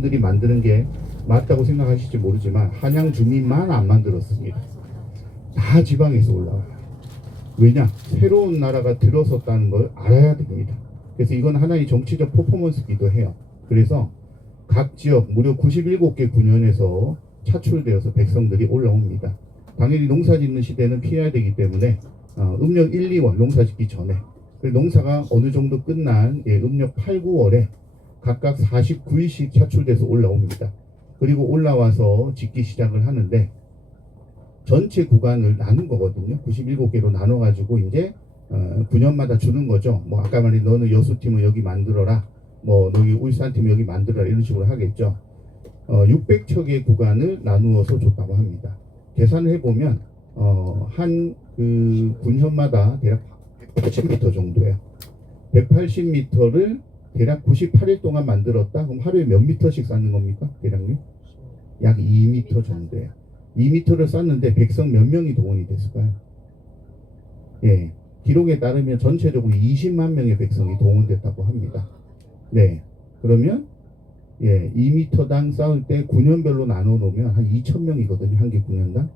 들이 만드는 게 맞다고 생각하실지 모르지만 한양 주민만 안 만들었습니다. 다 지방에서 올라와요. 왜냐? 새로운 나라가 들어섰다는 걸 알아야 됩니다. 그래서 이건 하나의 정치적 퍼포먼스기도 해요. 그래서 각 지역 무려 97개 군현에서 차출되어서 백성들이 올라옵니다. 당연히 농사 짓는 시대는 피해야 되기 때문에 음력 1, 2월 농사 짓기 전에 농사가 어느 정도 끝난 음력 8, 9월에 각각 49일씩 차출돼서 올라옵니다. 그리고 올라와서 짓기 시작을 하는데 전체 구간을 나눈 거거든요. 97개로 나눠가지고 이제 군현마다 주는 거죠. 뭐 아까 말한 너는 여수팀은 여기 만들어라. 뭐 너희 울산팀은 여기 만들어라. 이런 식으로 하겠죠. 600척의 구간을 나누어서 줬다고 합니다. 계산을 해보면 한 그 군현마다 대략 180m 정도예요. 180m를 대략 98일 동안 만들었다? 그럼 하루에 몇 미터씩 쌓는 겁니까? 대략요? 약 2m 정도예요. 2m를 쌓는데 백성 몇 명이 동원이 됐을까요? 예, 기록에 따르면 전체적으로 20만 명의 백성이 동원됐다고 합니다. 네, 그러면 예, 2m당 쌓을 때 군현별로 나눠 놓으면 한 2,000명이거든요. 한 개 군현당.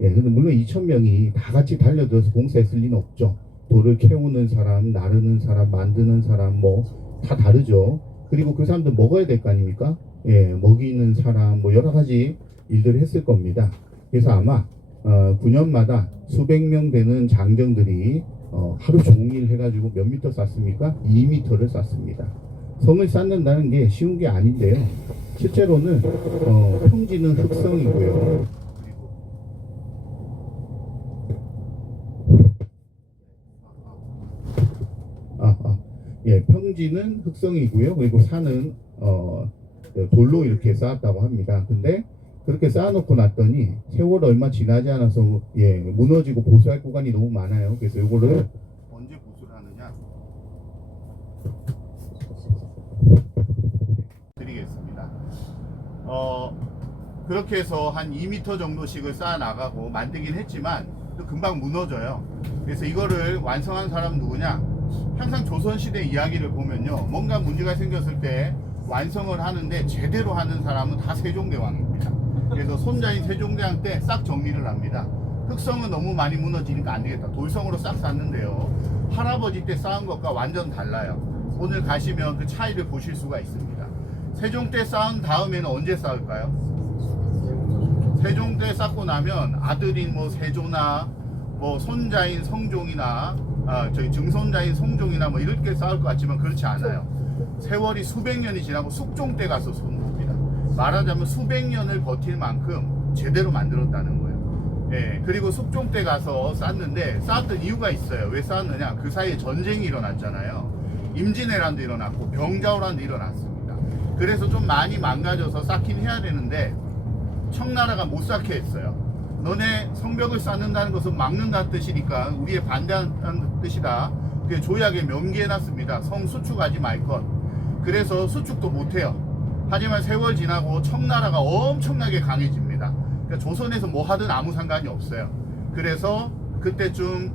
예, 근데 물론 2,000명이 다 같이 달려들어서 봉사했을 리는 없죠. 돌을 캐오는 사람, 나르는 사람, 만드는 사람 뭐 다 다르죠. 그리고 그 사람들 먹어야 될 거 아닙니까? 예, 먹이는 사람 뭐 여러 가지 일들을 했을 겁니다. 그래서 아마 9년마다 수백 명 되는 장정들이 하루 종일 해가지고 몇 미터 쌓습니까? 2m를 쌓습니다. 성을 쌓는다는 게 쉬운 게 아닌데요. 실제로는 평지는 흙성이고요. 예, 평지는 흙성이고요. 그리고 산은 돌로 이렇게 쌓았다고 합니다. 근데 그렇게 쌓아놓고 났더니 세월 얼마 지나지 않아서 예, 무너지고 보수할 구간이 너무 많아요. 그래서 이거를 언제 보수를 하느냐 드리겠습니다. 그렇게 해서 한 2m 정도씩을 쌓아 나가고 만들긴 했지만 또 금방 무너져요. 그래서 이거를 완성한 사람은 누구냐? 항상 조선시대 이야기를 보면요, 뭔가 문제가 생겼을 때 완성을 하는데 제대로 하는 사람은 다 세종대왕입니다. 그래서 손자인 세종대왕 때 싹 정리를 합니다. 흑성은 너무 많이 무너지니까 안 되겠다. 돌성으로 싹 쌓는데요, 할아버지 때 쌓은 것과 완전 달라요. 오늘 가시면 그 차이를 보실 수가 있습니다. 세종 때 쌓은 다음에는 언제 쌓을까요? 세종 때 쌓고 나면 아들인 뭐 세조나 뭐 손자인 성종이나 저희 증손자인 성종이나 뭐 이렇게 쌓을 것 같지만 그렇지 않아요. 세월이 수백 년이 지나고 숙종 때 가서 쏜 겁니다. 말하자면 수백 년을 버틸 만큼 제대로 만들었다는 거예요. 예, 그리고 숙종 때 가서 쌓는데 쌓았던 이유가 있어요. 왜 쌓았느냐? 그 사이에 전쟁이 일어났잖아요. 임진왜란도 일어났고 병자호란도 일어났습니다. 그래서 좀 많이 망가져서 쌓긴 해야 되는데 청나라가 못 쌓게 했어요. 너네 성벽을 쌓는다는 것은 막는다는 뜻이니까 우리에 반대한다는 뜻이다. 그게 조약에 명기해놨습니다. 성 수축하지 말 것. 그래서 수축도 못해요. 하지만 세월 지나고 청나라가 엄청나게 강해집니다. 그러니까 조선에서 뭐 하든 아무 상관이 없어요. 그래서 그때쯤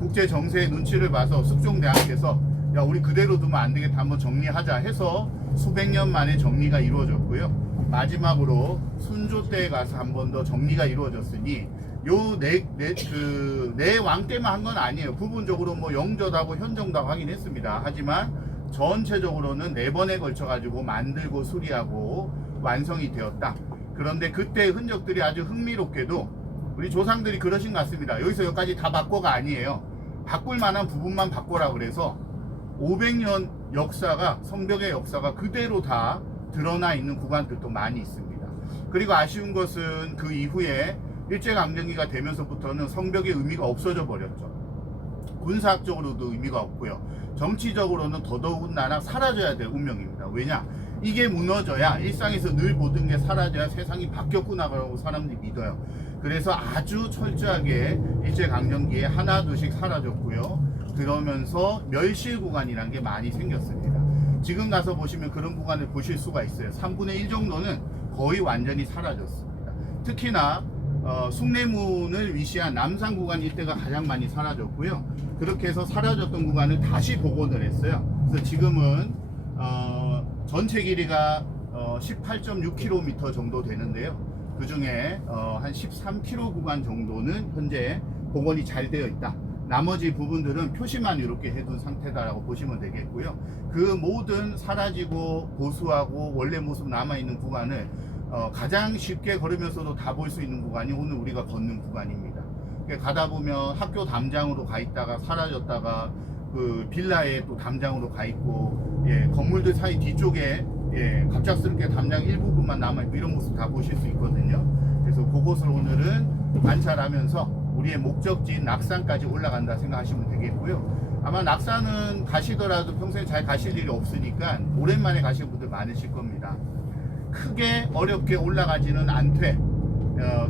국제 정세의 눈치를 봐서 숙종대왕께서 야, 우리 그대로 두면 안 되겠다, 한번 정리하자 해서 수백 년 만에 정리가 이루어졌고요. 마지막으로 순조 때에 가서 한 번 더 정리가 이루어졌으니 요 네 왕 때만 한 건 아니에요. 부분적으로 뭐 영조하고 현종도 하긴 했습니다. 하지만 전체적으로는 4번에 걸쳐 가지고 만들고 수리하고 완성이 되었다. 그런데 그때의 흔적들이 아주 흥미롭게도 우리 조상들이 그러신 것 같습니다. 여기서 여기까지 다 바꿔가 아니에요. 바꿀 만한 부분만 바꿔라 그래서 500년 역사가, 성벽의 역사가 그대로 다 드러나 있는 구간들도 많이 있습니다. 그리고 아쉬운 것은 그 이후에 일제강점기가 되면서부터는 성벽의 의미가 없어져 버렸죠. 군사학적으로도 의미가 없고요. 정치적으로는 더더군다나 사라져야 될 운명입니다. 왜냐? 이게 무너져야, 일상에서 늘 보던 게 사라져야 세상이 바뀌었구나라고 사람들이 믿어요. 그래서 아주 철저하게 일제강점기에 하나 둘씩 사라졌고요. 그러면서 멸실 구간이라는 게 많이 생겼습니다. 지금 가서 보시면 그런 구간을 보실 수가 있어요. 3분의 1 정도는 거의 완전히 사라졌습니다. 특히나 숭례문을 위시한 남산 구간 일대가 가장 많이 사라졌고요. 그렇게 해서 사라졌던 구간을 다시 복원을 했어요. 그래서 지금은 전체 길이가 18.6km 정도 되는데요. 그 중에 한 13km 구간 정도는 현재 복원이 잘 되어 있다. 나머지 부분들은 표시만 이렇게 해둔 상태다라고 보시면 되겠고요. 그 모든 사라지고 보수하고 원래 모습 남아있는 구간을 가장 쉽게 걸으면서도 다 볼 수 있는 구간이 오늘 우리가 걷는 구간입니다. 가다 보면 학교 담장으로 가 있다가 사라졌다가 그 빌라에 또 담장으로 가 있고, 예, 건물들 사이 뒤쪽에 예, 갑작스럽게 담장 일부분만 남아있고 이런 모습 다 보실 수 있거든요. 그래서 그곳을 오늘은 관찰하면서 우리의 목적지인 낙산까지 올라간다 생각하시면 되겠고요. 아마 낙산은 가시더라도 평소에 잘 가실 일이 없으니까 오랜만에 가실 분들 많으실 겁니다. 크게 어렵게 올라가지는 않되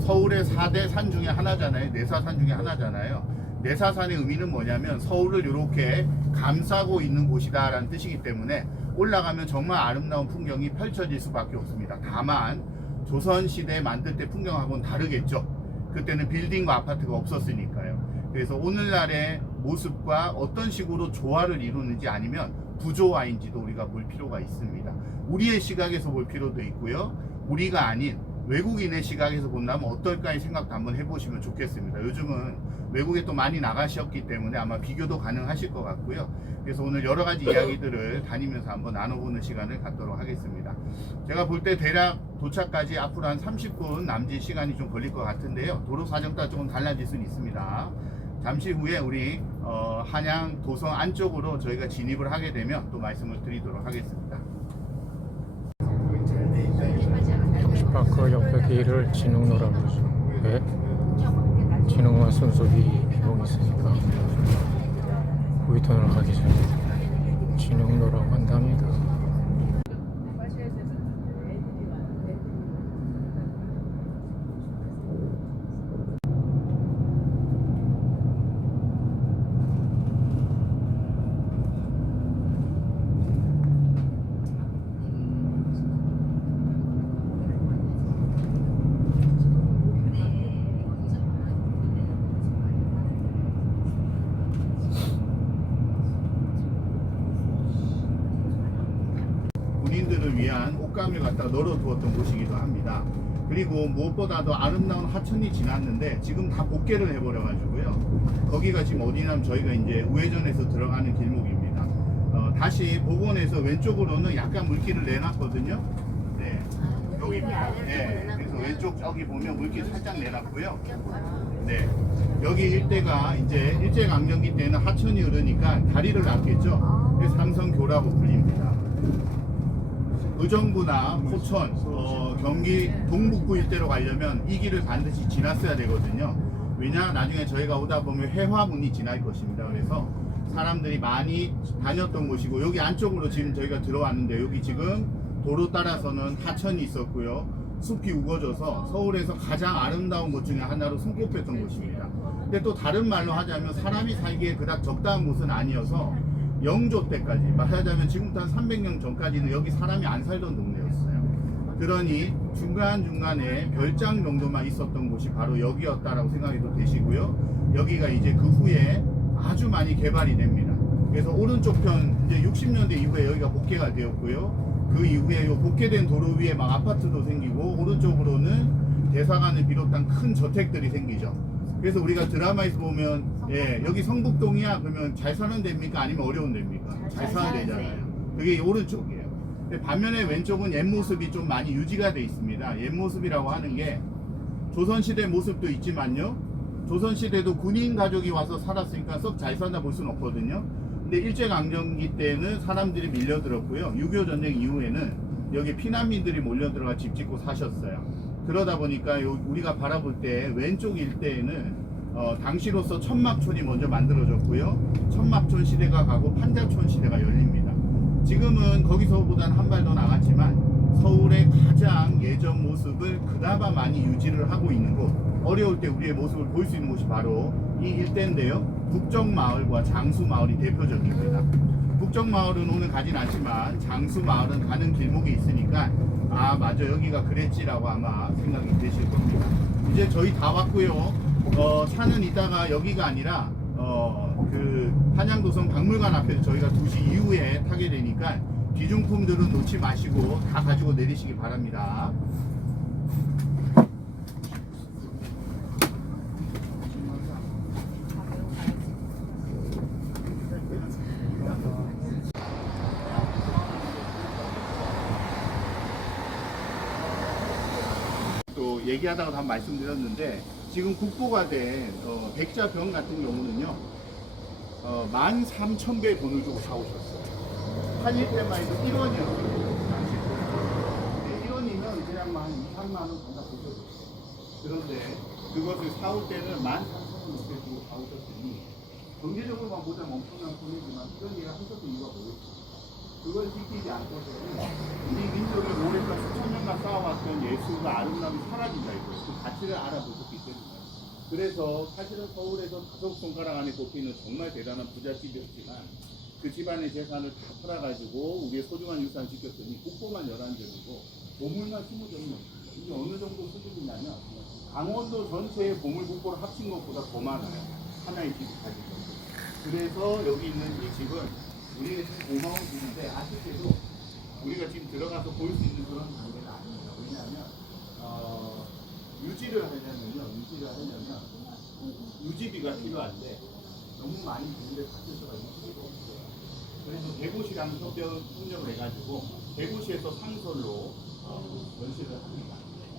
서울의 4대 산 중에 하나잖아요. 내사산 중에 하나잖아요. 내사산의 의미는 뭐냐면 서울을 이렇게 감싸고 있는 곳이다 라는 뜻이기 때문에 올라가면 정말 아름다운 풍경이 펼쳐질 수밖에 없습니다. 다만 조선시대 만들 때 풍경하고는 다르겠죠. 그때는 빌딩과 아파트가 없었으니까요. 그래서 오늘날의 모습과 어떤 식으로 조화를 이루는지 아니면 부조화인지도 우리가 볼 필요가 있습니다. 우리의 시각에서 볼 필요도 있고요. 우리가 아닌 외국인의 시각에서 본다면 어떨까의 생각도 한번 해보시면 좋겠습니다. 요즘은 외국에 또 많이 나가셨기 때문에 아마 비교도 가능하실 것 같고요. 그래서 오늘 여러 가지 이야기들을 다니면서 한번 나눠보는 시간을 갖도록 하겠습니다. 제가 볼 때 대략 도착까지 앞으로 한 30분 남짓 시간이 좀 걸릴 것 같은데요. 도로 사정 따라 조금 달라질 수는 있습니다. 잠시 후에 우리 한양 도성 안쪽으로 저희가 진입을 하게 되면 또 말씀을 드리도록 하겠습니다. 정치파크 옆에 길을 진흥로라고 그러죠. 왜? 진흥로와 순수비 비용이 있으니까 우이턴을 가기 전에 진흥로라고 한답니다. 군인들을 위한 옷감을 갖다 널어두었던 곳이기도 합니다. 그리고 무엇보다도 아름다운 하천이 지났는데 지금 다 복개를 해버려가지고요. 거기가 지금 어디냐면 저희가 이제 우회전해서 들어가는 길목입니다. 다시 복원해서 왼쪽으로는 약간 물길을 내놨거든요. 네, 여기입니다. 네, 그래서 왼쪽 저기 보면 물길 살짝 내놨고요. 네, 여기 일대가 이제 일제강점기 때는 하천이 흐르니까 다리를 놨겠죠. 그래서 삼성교라고 불립니다. 의정부나 포천, 경기 동북부 일대로 가려면 이 길을 반드시 지났어야 되거든요. 왜냐? 나중에 저희가 오다 보면 해화문이 지날 것입니다. 그래서 사람들이 많이 다녔던 곳이고, 여기 안쪽으로 지금 저희가 들어왔는데 여기 지금 도로 따라서는 하천이 있었고요. 숲이 우거져서 서울에서 가장 아름다운 곳 중에 하나로 손꼽혔던 곳입니다. 근데 또 다른 말로 하자면 사람이 살기에 그닥 적당한 곳은 아니어서 영조 때까지 말하자면 지금부터 한 300년 전까지는 여기 사람이 안 살던 동네였어요. 그러니 중간중간에 별장 정도만 있었던 곳이 바로 여기였다라고 생각해도 되시고요. 여기가 이제 그 후에 아주 많이 개발이 됩니다. 그래서 오른쪽 편 이제 60년대 이후에 여기가 복개가 되었고요. 그 이후에 요 복개된 도로 위에 막 아파트도 생기고 오른쪽으로는 대사관을 비롯한 큰 저택들이 생기죠. 그래서 우리가 드라마에서 보면 예, 여기 성북동이야 그러면 잘 사는 데입니까? 아니면 어려운 데입니까? 잘 사는 데잖아요. 그게 오른쪽이에요. 근데 반면에 왼쪽은 옛 모습이 좀 많이 유지가 돼 있습니다. 옛 모습이라고 하는 게 조선시대 모습도 있지만요. 조선시대도 군인 가족이 와서 살았으니까 썩 잘 산다 볼 수는 없거든요. 근데 일제강점기 때는 사람들이 밀려들었고요. 6.25 전쟁 이후에는 여기 피난민들이 몰려들어가 집 짓고 사셨어요. 그러다 보니까 우리가 바라볼 때 왼쪽 일대에는 당시로서 천막촌이 먼저 만들어졌고요. 천막촌 시대가 가고 판자촌 시대가 열립니다. 지금은 거기서보다는 한 발 더 나갔지만 서울의 가장 예전 모습을 그나마 많이 유지를 하고 있는 곳, 어려울 때 우리의 모습을 볼 수 있는 곳이 바로 이 일대인데요. 북정마을과 장수마을이 대표적입니다. 북정마을은 오늘 가진 않지만 장수마을은 가는 길목이 있으니까 아 맞아 여기가 그랬지라고 아마 생각이 되실 겁니다. 이제 저희 다 왔고요. 차는 이따가 여기가 아니라 그 한양도성 박물관 앞에서 저희가 2시 이후에 타게 되니까 기중품들은 놓지 마시고 다 가지고 내리시기 바랍니다. 또 얘기하다가 한 말씀드렸는데 지금 국보가 된 백자병 같은 경우는요 13,000배 돈을 주고 사오셨어요. 팔릴 때만 해도 1원이었어요. 1원이면 그냥 한 2, 3만 원 정도 보셔도 돼요. 그런데 그것을 사올 때는 13,000원 주고 사오셨으니 경제적으로만 보자면 엄청난 돈이지만 이런 일을 하셨던 이유가 뭐겠어요? 그걸 지키지 않고서는 우리 민족의 오랫동안 수천 년간 쌓아왔던 예술과 아름다움이 사라진다 이거예요. 그 가치를 알아보셨기 때문에. 그래서 사실은 서울에서 5손가락 안에 꼽히는 정말 대단한 부잣집이었지만 그 집안의 재산을 다 팔아가지고 우리의 소중한 유산을 지켰더니 국보만 11점이고 보물만 20점이었어요. 이게 어느 정도 수준이냐면 강원도 전체의 보물 국보를 합친 것보다 더 많아요. 하나의 집이 가진 것. 그래서 여기 있는 이 집은 우리가 지금 고마운 집인데 아쉽게도 우리가 지금 들어가서 볼 수 있는 그런 단계는 아닙니다. 왜냐하면 유지를 하려면 유지비가 필요한데 너무 많이 드는데 밖에서가 유지비가 없어요. 그래서 대구시랑 협력을 해가지고 대구시에서 상설로 전시를 합니다.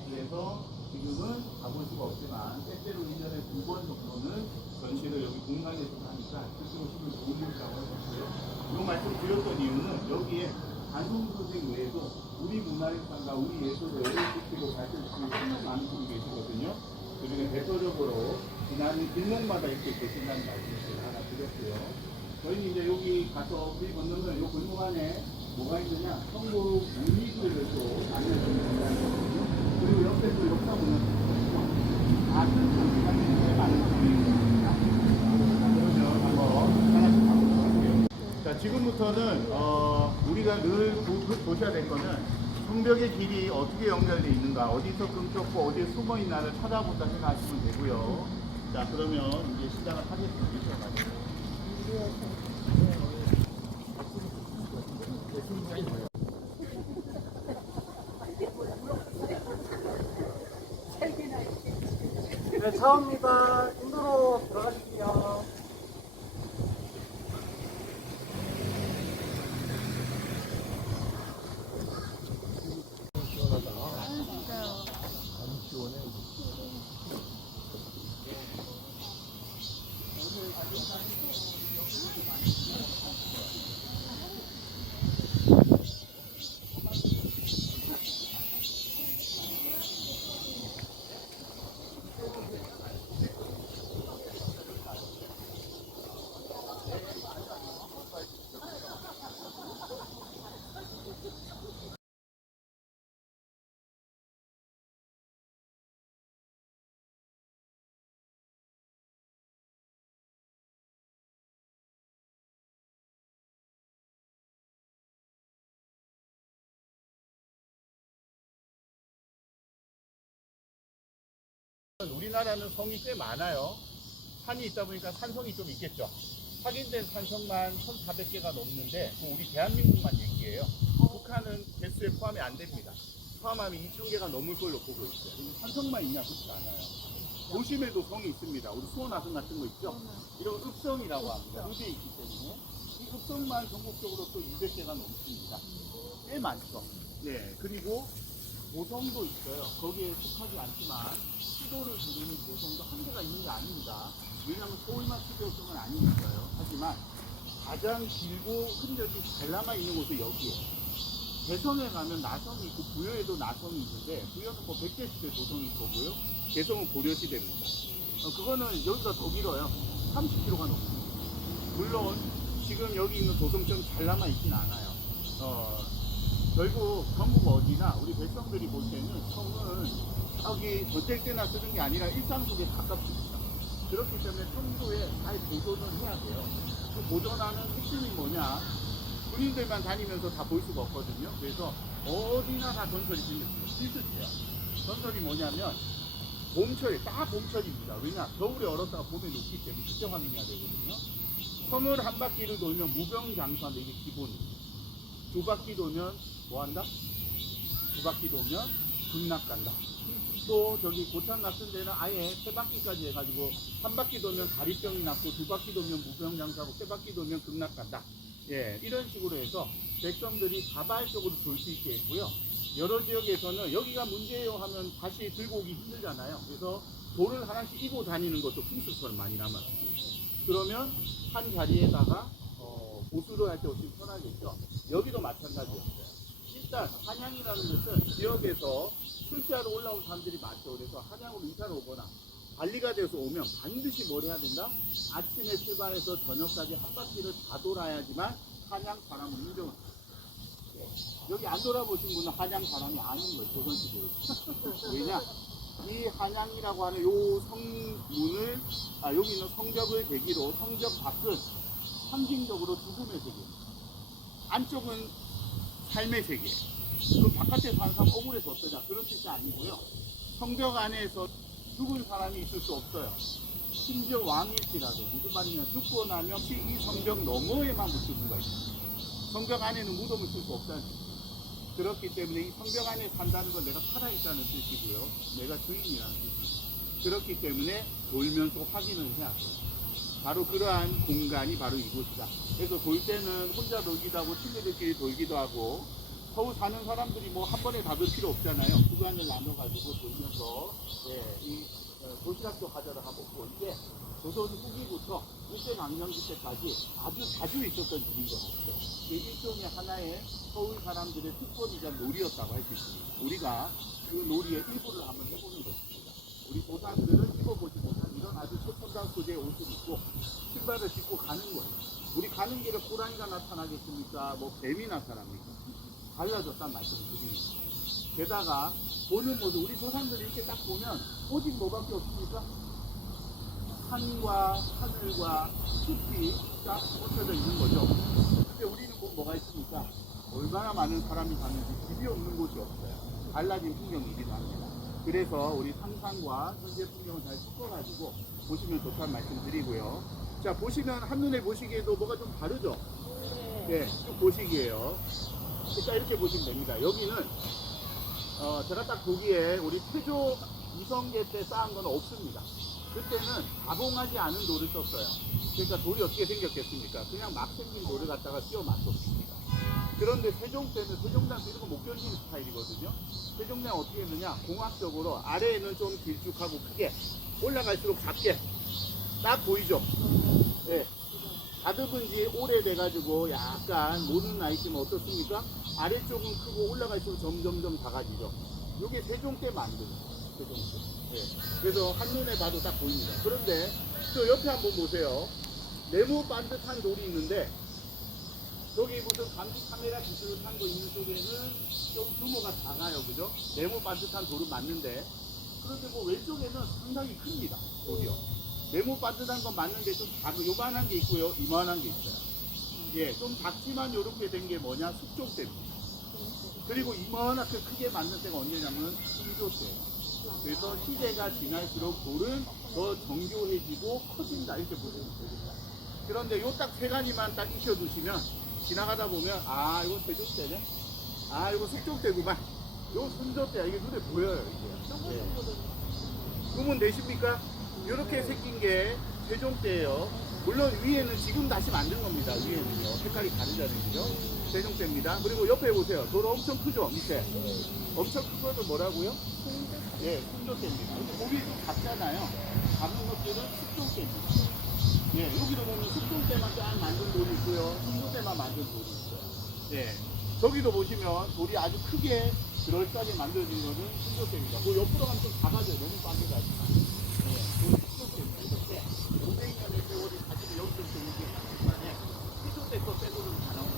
그래서 지금은 가볼 수가 없지만 때때로 1년에 2번 정도는 전시를 여기 공간에서 하니까 실제로 힘을 돌리라고 해봤고요. 이 말씀 드렸던 이유는 여기에 안성 선생 외에도 우리 문화유산과 우리 예술을 지키고 발전시키는 정말 많은 분이 계시거든요. 그중에 대표적으로 지난 길목마다 이렇게 계신다는 말씀을 제가 하나 드렸고요. 저희는 이제 여기 가서 길 건너면 이 골목 안에 뭐가 있느냐, 성보로 문미술을 또 알려드린다는 거거든요. 그리고 옆에 또 역사 문화도 아주 장기간에 많은 분이 있습니다. 그러면 한번 하나씩 가보도록 할게요. 자, 지금부터는 우리가 늘 보셔야 될 거는 성벽의 길이 어떻게 연결되어 있는가, 어디서 끊겼고 어디에 숨어 있나를 찾아본다 생각하시면 되고요. 자, 그러면 이제 시작을 하겠습니다. 네, 차옵니다. 인도로 들어가실게요. 우리나라는 성이 꽤 많아요. 산이 있다 보니까 산성이 좀 있겠죠. 확인된 산성만 1,400개가 넘는데 우리 대한민국만 얘기해요. 북한은 개수에 포함이 안 됩니다. 포함하면 2,000개가 넘을 걸로 보고 있어요. 산성만 있냐? 그렇지 않아요. 도심에도 성이 있습니다. 우리 수원화성 같은 거 있죠? 이런 읍성이라고 합니다. 읍에 있기 때문에 이 읍성만 전국적으로 또 200개가 넘습니다. 꽤 많죠. 네, 그리고 고성도 있어요. 거기에 속하지 않지만 수도를 부르는 고성도 한계가 있는 게 아닙니다. 왜냐하면 서울만 수도였던 건 아니니까요. 하지만 가장 길고 흔적이 잘 남아있는 곳은 여기에요. 개성에 가면 나성이 있고 부여에도 나성이 있는데 부여는 뭐 100개 도성이 거고요. 개성은 고려시대입니다. 그거는 여기가 더 길어요. 30km가 넘습니다. 물론 지금 여기 있는 도성처럼 잘 남아있진 않아요. 결국 전국 어디나 우리 백성들이 볼 때는 성은 여기 전쟁 때나 쓰는 게 아니라 일상 속에 가깝습니다. 그렇기 때문에 평소에 잘 보존을 해야 돼요. 그 보존하는 핵심이 뭐냐? 군인들만 다니면서 다 볼 수가 없거든요. 그래서 어디나 다 전설이 생겼어요. 실수예요. 전설이 뭐냐면 봄철에 딱 봄철입니다. 왜냐? 겨울에 얼었다가 봄에 녹기 때문에 그때 확인해야 되거든요. 섬을 한 바퀴를 돌면 무병장수한데 이게 기본입니다. 두 바퀴 돌면 뭐 한다? 두 바퀴 돌면 극락 간다. 또 저기 고창 같은 데는 아예 세 바퀴까지 해가지고 한 바퀴 돌면 다리병이 낫고 두 바퀴 돌면 무병장수하고 세 바퀴 돌면 극락 간다. 예, 이런 식으로 해서 백성들이 자발적으로 돌 수 있게 했고요. 여러 지역에서는 여기가 문제예요 하면 다시 들고 오기 힘들잖아요. 그래서 돌을 하나씩 이고 다니는 것도 풍습처럼 많이 남았어요. 그러면 한 자리에다가 보수를 할 때 훨씬 편하겠죠. 여기도 마찬가지였어요. 일단 한양이라는 것은 지역에서 출시하러 올라온 사람들이 많죠. 그래서 한양으로 이사를 오거나 관리가 돼서 오면 반드시 뭘 해야 된다? 아침에 출발해서 저녁까지 한 바퀴를 다 돌아야지만 한양 사람을 인정을 합니다. 여기 안 돌아보신 분은 한양 사람이 아닌 거예요. 조선시대로. 왜냐? 이 한양이라고 하는 요 성문을, 여기 있는 성벽을 계기로 성벽 밖은 상징적으로 죽음의 세계. 안쪽은 삶의 세계. 그럼 바깥에 사는 사람 억울해서 어떠냐? 그런 뜻이 아니고요. 성벽 안에서 죽은 사람이 있을 수 없어요. 심지어 왕일지라도 무슨 말이냐면 죽고 나면 이 성벽 너머에만 묻힐 수가 있어요. 성벽 안에는 무덤을 쓸 수 없다는 뜻이에요. 그렇기 때문에 이 성벽 안에 산다는 건 내가 살아있다는 뜻이고요. 내가 주인이라는 뜻이에요. 그렇기 때문에 돌면서 확인을 해야 돼요. 바로 그러한 공간이 바로 이곳이다. 그래서 돌 때는 혼자 돌기도 하고 친구들끼리 돌기도 하고 서울 사는 사람들이 뭐 한 번에 다 돌 필요 없잖아요. 구간을 나눠가지고 돌면서 이 도시락도 가져다가 먹고 이게 조선 후기부터 일제강점기 때까지 아주 자주 있었던 일인 것 같아요. 이게 일종의 하나의 서울 사람들의 특권이자 놀이였다고 할 수 있습니다. 우리가 그 놀이의 일부를 한번 해보는 것입니다. 우리 조상들은 입어보지 못한 이런 아주 초청장 소재의 옷을 입고 신발을 신고 가는 거예요. 우리 가는 길에 호랑이가 나타나겠습니까? 뭐 뱀이 나타납니까? 달라졌다는 말씀을 드리는 거예요. 게다가 보는 모습, 우리 조상들이 이렇게 딱 보면 오직 뭐밖에 없습니까? 산과 하늘과 숲이 딱 뻗쳐져 있는 거죠. 근데 우리는 꼭 뭐가 있습니까? 얼마나 많은 사람이 사는지 집이 없는 곳이 없어요. 달라진 풍경이기도 합니다. 그래서 우리 상상과 현재 풍경을 잘 섞어가지고 보시면 좋다는 말씀 드리고요. 자, 보시면 한눈에 보시기에도 뭐가 좀 다르죠? 네, 쭉 보시기에요. 그러니까 이렇게 보시면 됩니다. 여기는 제가 딱 보기에 우리 태조 이성계 때 쌓은 건 없습니다. 그때는 가공하지 않은 돌을 썼어요. 그러니까 돌이 어떻게 생겼겠습니까? 그냥 막 생긴 돌을 갖다가 씌워 맞췄습니다. 그런데 세종 때는 세종당도 이런 거 못 견디는 스타일이거든요. 세종당 어떻게 했느냐? 공학적으로 아래에는 좀 길쭉하고 크게, 올라갈수록 작게 딱 보이죠? 네. 다듬은 지 오래돼가지고 약간 모르는 아이쯤은 어떻습니까? 아래쪽은 크고 올라갈수록 점점점 작아지죠. 이게 세종 때 만든 세종 때. 네. 그래서 한눈에 봐도 딱 보입니다. 그런데 저 옆에 한번 보세요. 네모 반듯한 돌이 있는데 저기 무슨 감지 카메라 기술을 탄 거 있는 쪽에는 좀 규모가 작아요. 그죠? 네모 반듯한 돌은 맞는데 그런데 뭐 왼쪽에는 상당히 큽니다. 돌이요. 네모 반듯한 건 맞는데 좀 작은 요만한 게 있고요. 이만한 게 있어요. 예, 좀 작지만 요렇게 된 게 뭐냐? 숙종 때입니다. 그리고 이만하게 크게 맞는 때가 언제냐면 신조 때. 그래서 시대가 지날수록 돌은 더 정교해지고 커진다 이렇게 보시면 됩니다. 그런데 요 딱 세 가지만 딱 익혀두시면 지나가다 보면 아 이거 세종 때네. 아 이거 숙종 때구만. 요 순조 때야. 이게 눈에 보여요 이게. 예. 구분 되십니까? 이렇게 생긴 게 세종 때예요. 물론 위에는 지금 다시 만든 겁니다. 위에는요. 색깔이 다르잖아요. 그죠? 세종 때입니다. 그리고 옆에 보세요. 돌 엄청 크죠? 밑에. 엄청 큰 것도 뭐라고요? 예, 순조 때입니다. 고기 좀 작잖아요. 작은 것들은 숙종 때입니다. 예, 여기도 보면 숙종 때만 딱 만든 돌이 있고요. 순조 때만 만든 돌이 있어요. 예. 저기도 보시면 돌이 아주 크게 그럴싸하게 만들어진 거는 순조 때입니다. 그 옆으로 가면 좀 작아져요. 너무 빠져가지고. 이렇게 500년의 세월이 사실 여기서부터 이렇게 하는 동안에 태조 때 거 빼고는 다 나옵니다.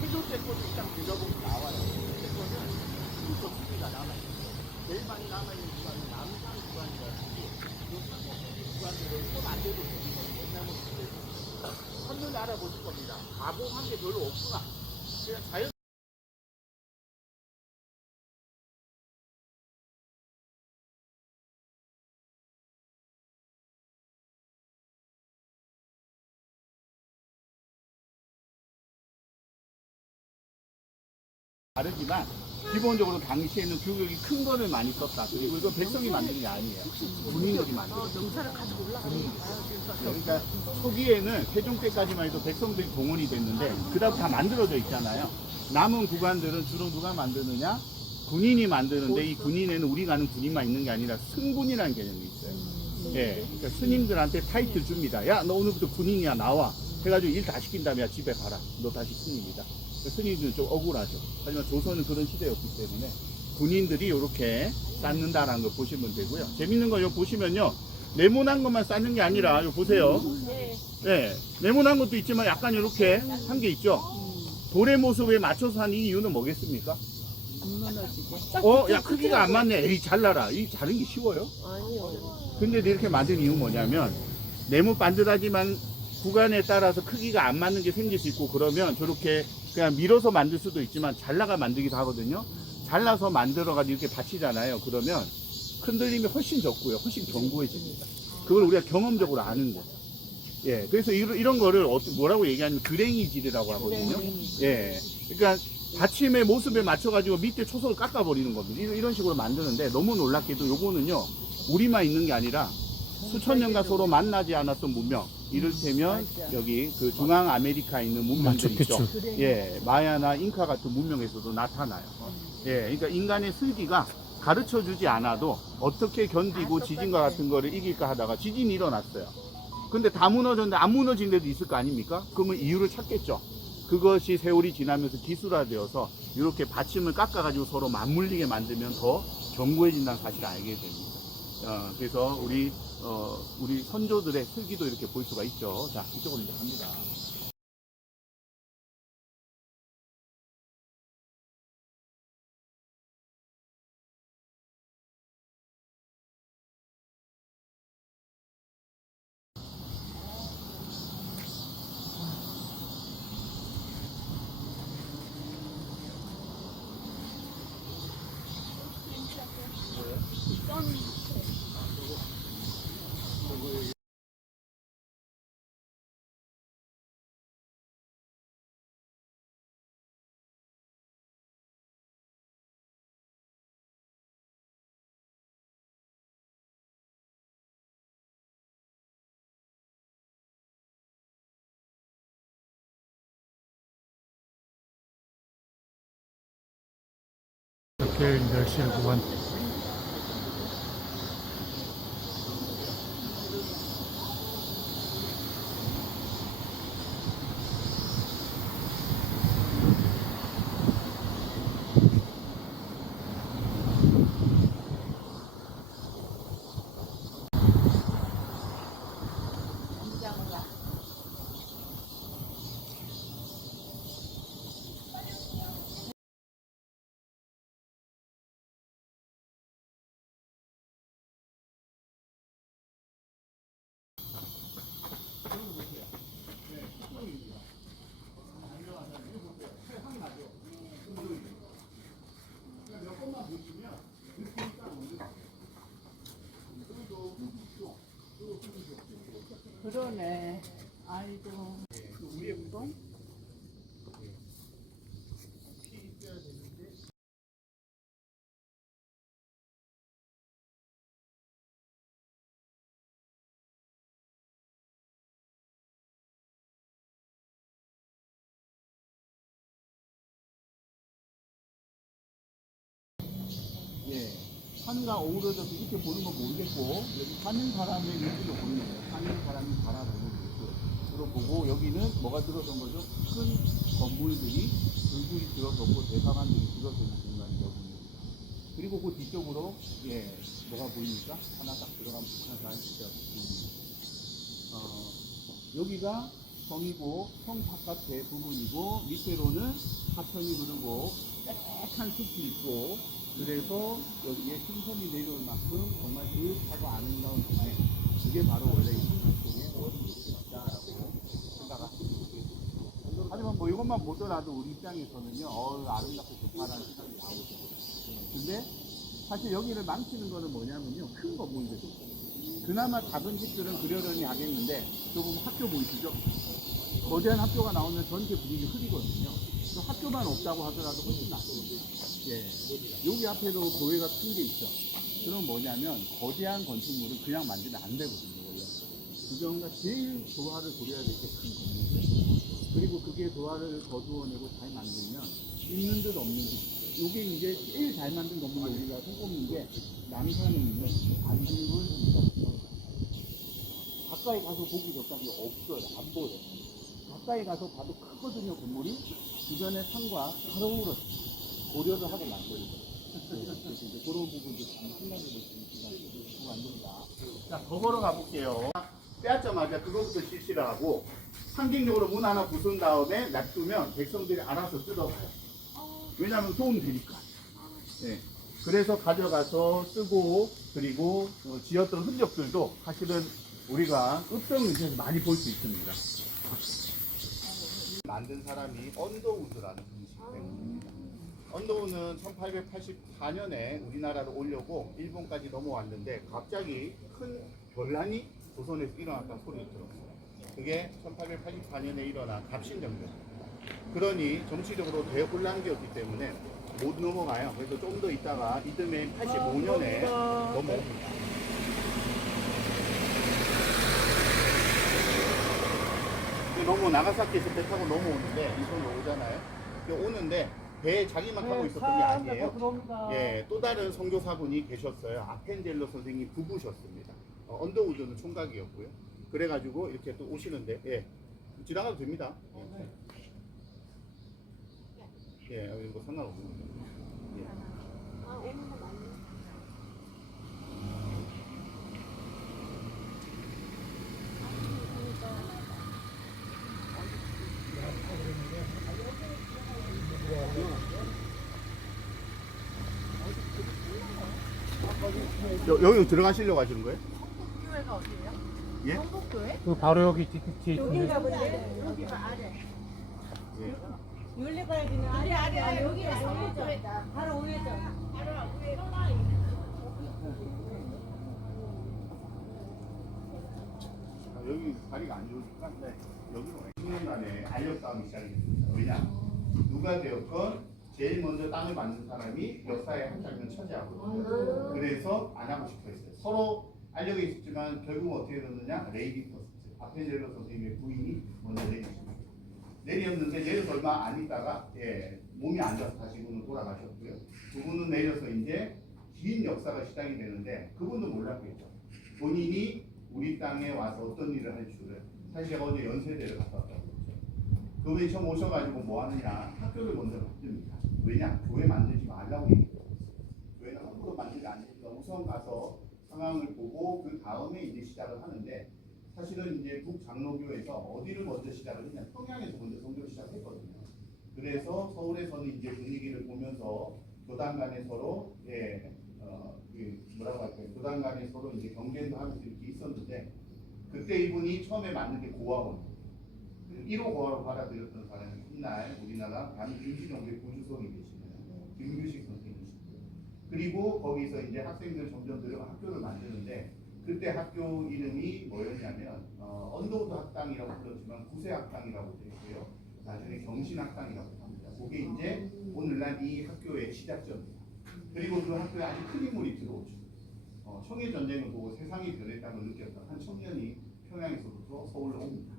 태조 때 거는 일단 들어보면 나와요. 태조 때 거는 무척 크기가 남아요. 제일 많이 남아있는 구간은 남산 구간이라든지 요 구간들은 손안 대도 되는 거예요. 옛날부터 한눈에 알아보실 겁니다. 가공한 게 별로 없구나. 그냥 자연 다르지만 기본적으로 당시에는 규격이 큰 거를 많이 썼다. 그리고 이거 백성이 만든 게 아니에요. 군인들이 만든 거예요. 명찰을 가지고 올라가는 거예요. 그러니까 초기에는 세종 때까지만 해도 백성들이 동원이 됐는데 그다음 다 만들어져 있잖아요. 남은 구간들은 주로 누가 만드느냐? 군인이 만드는데 이 군인에는 우리가 아는 군인만 있는 게 아니라 승군이라는 개념이 있어요. 예, 그러니까 스님들한테 타이틀 줍니다. 야, 너 오늘부터 군인이야, 나와. 해가지고 일 다 시킨 다음에 야, 집에 가라. 너 다시 스님이다. 스님들은 좀 억울하죠. 하지만 조선은 그런 시대였기 때문에 군인들이 이렇게 쌓는다라는 걸 보시면 되고요. 재밌는 거 이거 보시면요. 네모난 것만 쌓는 게 아니라 이거 보세요. 네, 네모난 것도 있지만 약간 이렇게 한 게 있죠. 돌의 모습에 맞춰서 한 이유는 뭐겠습니까? 야, 크기가 안 맞네. 에이, 잘라라. 이 자르기 쉬워요? 아니요. 근데 이렇게 만든 이유는 뭐냐면 네모 반듯하지만 구간에 따라서 크기가 안 맞는 게 생길 수 있고 그러면 저렇게 그냥 밀어서 만들 수도 있지만 잘라가 만들기도 하거든요. 잘라서 만들어가지고 이렇게 받치잖아요. 그러면 흔들림이 훨씬 적고요. 훨씬 견고해집니다. 그걸 우리가 경험적으로 아는 거예요. 예, 그래서 이런 거를 뭐라고 얘기하냐면 그랭이질이라고 하거든요. 예, 그러니까 받침의 모습에 맞춰가지고 밑에 초석을 깎아버리는 겁니다. 이런 식으로 만드는데 너무 놀랍게도 요거는요, 우리만 있는 게 아니라 수천 년간 서로 만나지 않았던 문명, 이를테면 여기 그 중앙 아메리카에 있는 문명들 있죠. 예, 마야나 잉카 같은 문명에서도 나타나요. 예, 그러니까 인간의 슬기가 가르쳐 주지 않아도 어떻게 견디고 지진과 같은 거를 이길까 하다가 지진이 일어났어요. 근데 다 무너졌는데 안 무너진 데도 있을 거 아닙니까? 그러면 이유를 찾겠죠. 그것이 세월이 지나면서 기술화되어서 이렇게 받침을 깎아가지고 서로 맞물리게 만들면 더 견고해진다는 사실을 알게 됩니다. 그래서 우리 선조들의 슬기도 이렇게 볼 수가 있죠. 자, 이쪽으로 이제 갑니다. 이렇게 멸실 구간 그러네. 아이고. 예, 산과 어우러져서 이렇게 보는 건 모르겠고 여기 사는 사람의 눈으로 보는 거예요. 사는 사람이 바라보는 모습으로 보고 여기는 뭐가 들어선 거죠? 큰 건물들이 불들이 들어섰고 대사관들이 들어서는 공간이 여기입니다. 그리고 그 뒤쪽으로 뭐가 보입니까? 하나 딱 들어가면 북한산 진짜 보입니다. 여기가 성이고 성 바깥의 부분이고 밑으로는 하천이 흐르고 빽빽한 숲이 있고 그래서 여기에 신선이 내려올 만큼 정말 그윽하고 아름다운 동네, 그게 바로 원래 이 신사동의 원리였다라고 생각하시면 되겠습니다. 하지만 뭐 이것만 보더라도 우리 입장에서는요, 아름답고 좋다라는 생각이 나오죠. 근데 사실 여기를 망치는 거는 뭐냐면요, 큰 건물들. 그나마 작은 집들은 그러려니 하겠는데 조금 학교 보이시죠? 거대한 학교가 나오면 전체 분위기 흐리거든요. 또 학교만 없다고 하더라도 훨씬 낫거든요. 예. 여기 앞에도 교회가 큰 게 있어. 그럼 뭐냐면 거대한 건축물은 그냥 만들면 안 되거든요. 원래 구경가 제일 조화를 고려해야 될 게 큰 건물이에요. 그리고 그게 조화를 거두어내고 잘 만들면 있는 듯 없는 듯. 요게 이제 제일 잘 만든 건물로 우리가 손꼽는 게 남산에 있는 안산군 가까이 가서 보기 좋다는 없어요. 안 보여요. 가까이 가서 봐도 크거든요. 건물이 주변의 산과 잘 어우러 고려를 하고 만든 거예요. 그래서 이제 그런 부분도 좀 생각해 볼 수 있으면 안 됩니다. 자, 더 걸어 가볼게요. 빼앗자마자 그거부터 실시를 하고 상징적으로 문 하나 부순 다음에 놔두면 백성들이 알아서 뜯어가요. 왜냐하면 도움이 되니까. 네. 그래서 가져가서 쓰고 그리고 지었던 흔적들도 사실은 우리가 읍성에서 많이 볼 수 있습니다. 만든 사람이 언더우드라는 분이시기 때문입니다. 언더우드는 1884년에 우리나라로 오려고 일본까지 넘어왔는데 갑자기 큰 변란이 조선에서 일어났다는 소리를 들었어요. 그게 1884년에 일어난 갑신정변입니다. 그러니 정치적으로 대혼란기였기 때문에 못 넘어가요. 그래서 좀 더 있다가 이듬해 85년에 넘어옵니다. 너무 나가사키에서 배 타고 넘어오는데 이손으로 오잖아요. 오는데 배에 자기만 타고 있었던 게 아니에요. 예, 또 다른 선교사분이 계셨어요. 아펜젤로 선생님 부부셨습니다. 언더우드는 총각이었고요. 그래가지고 이렇게 또 오시는데 예, 지나가도 됩니다. 예, 뭐 상관없습니다. 예. 여기 들어가시려고 하시는 거예요? 교회가 어디예요? 예? 성북교회? 그 바로 여기 뒤에 있는데. 여기가 본데 여기가 아래. 예. 윤리과에는 아래 여기가 우회전. 바로 우회전. 여기 자리가 안 좋으니까 네. 여기로 10년간에 알력 싸움이 시작됐습니다. 왜냐? 누가 되었건 제일 먼저 땅을 만든 사람이 역사의 한 장면 차지하거든요. 그래서 안 하고 싶어 했어요. 서로 알력이 있었지만 결국 어떻게 됐느냐? 레이디 퍼스트. 아펜젤러 선생님의 부인이 먼저 내리셨습니다. 내렸는데 내려서 얼마 안 있다가 예, 몸이 안 좋아서 다시 그분은 돌아가셨고요. 그분은 내려서 이제 긴 역사가 시작이 되는데 그분도 몰랐겠죠. 본인이 우리 땅에 와서 어떤 일을 할 줄을. 사실 제가 어제 연세대를 갔다 왔다고 그랬죠. 그분이 처음 오셔가지고 뭐 하느냐, 학교를 먼저 만듭니다. 왜냐? 교회 만들지 말라고 얘기했어요. 교회는 함부로 만들지 않으니까 우선 가서 상황을 보고 그 다음에 이제 시작을 하는데 사실은 이제 북장로교에서 어디를 먼저 시작을 했냐, 평양에서 먼저 선교를 시작했거든요. 그래서 서울에서는 이제 분위기를 보면서 교단 간에 서로 뭐라고 할까요? 교단 간에 서로 이제 경쟁도 하면서 이렇게 있었는데 그때 이분이 처음에 만든 게 고아원. 1호 고아로 받아들였던 사람이 훗날 우리나라 대한민국의 구주성이 되시는 김규식 선생님이시고요. 그리고 거기서 이제 학생들 점점 늘어가 학교를 만드는데 그때 학교 이름이 뭐였냐면 언더우드 학당이라고 불렀지만 구세학당이라고 되어 있고요. 나중에 경신학당이라고 합니다. 그게 이제 오늘날 이 학교의 시작점입니다. 그리고 그 학교에 아주 큰 인물이 들어오죠. 청일전쟁을 보고 세상이 변했다고 느꼈던 한 청년이 평양에서부터 서울로 옵니다.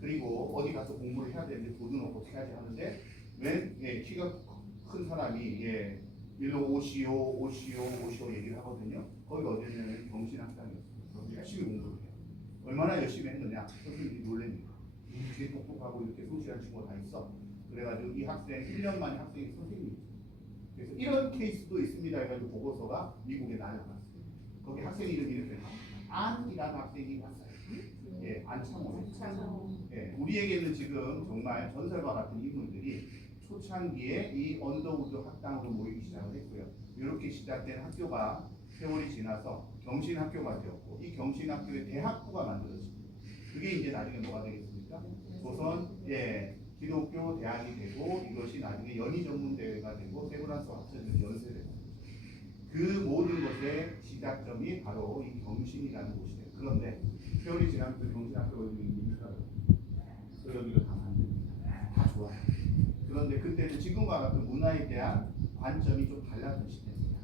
그리고 어디 가서 공부를 해야 되는데 돈은 없고 어떻게 하지 하는데 왜 키가 큰 사람이 일로 오시오 얘기를 하거든요. 거기가 어디냐면 경신학당이었어요. 열심히 공부를 해요. 얼마나 열심히 했느냐? 선생님이 놀랍니다. 되게 똑똑하고 이렇게 성실한 친구가 다 있어. 그래가지고 이 학생 1년 만에 학생이 선생님이죠. 그래서 이런 케이스도 있습니다. 해가지고 보고서가 미국에 날아갔어요. 거기 학생 이름이 이렇게 안이라는 학생이 왔어요. 예, 안창호. 예, 우리에게는 지금 정말 전설과 같은 인물들이 초창기에 이 언더우드 학당으로 모이기 시작을 했고요. 이렇게 시작된 학교가 세월이 지나서 경신학교가 되었고 이 경신학교의 대학부가 만들어집니다. 그게 이제 나중에 뭐가 되겠습니까? 조선 기독교 대학이 되고 이것이 나중에 연희전문대회가 되고 세브란스 학생들 연세대가 되죠. 그 모든 것의 시작점이 바로 이 경신이라는 곳이에요. 그런데 세월이 지나면서 경신학교가 있는 민주사로 여기를 다 만듭니다. 다 좋아요. 그런데 그때 지금과 같은 문화에 대한 관점이 좀 달랐던 시대입니다.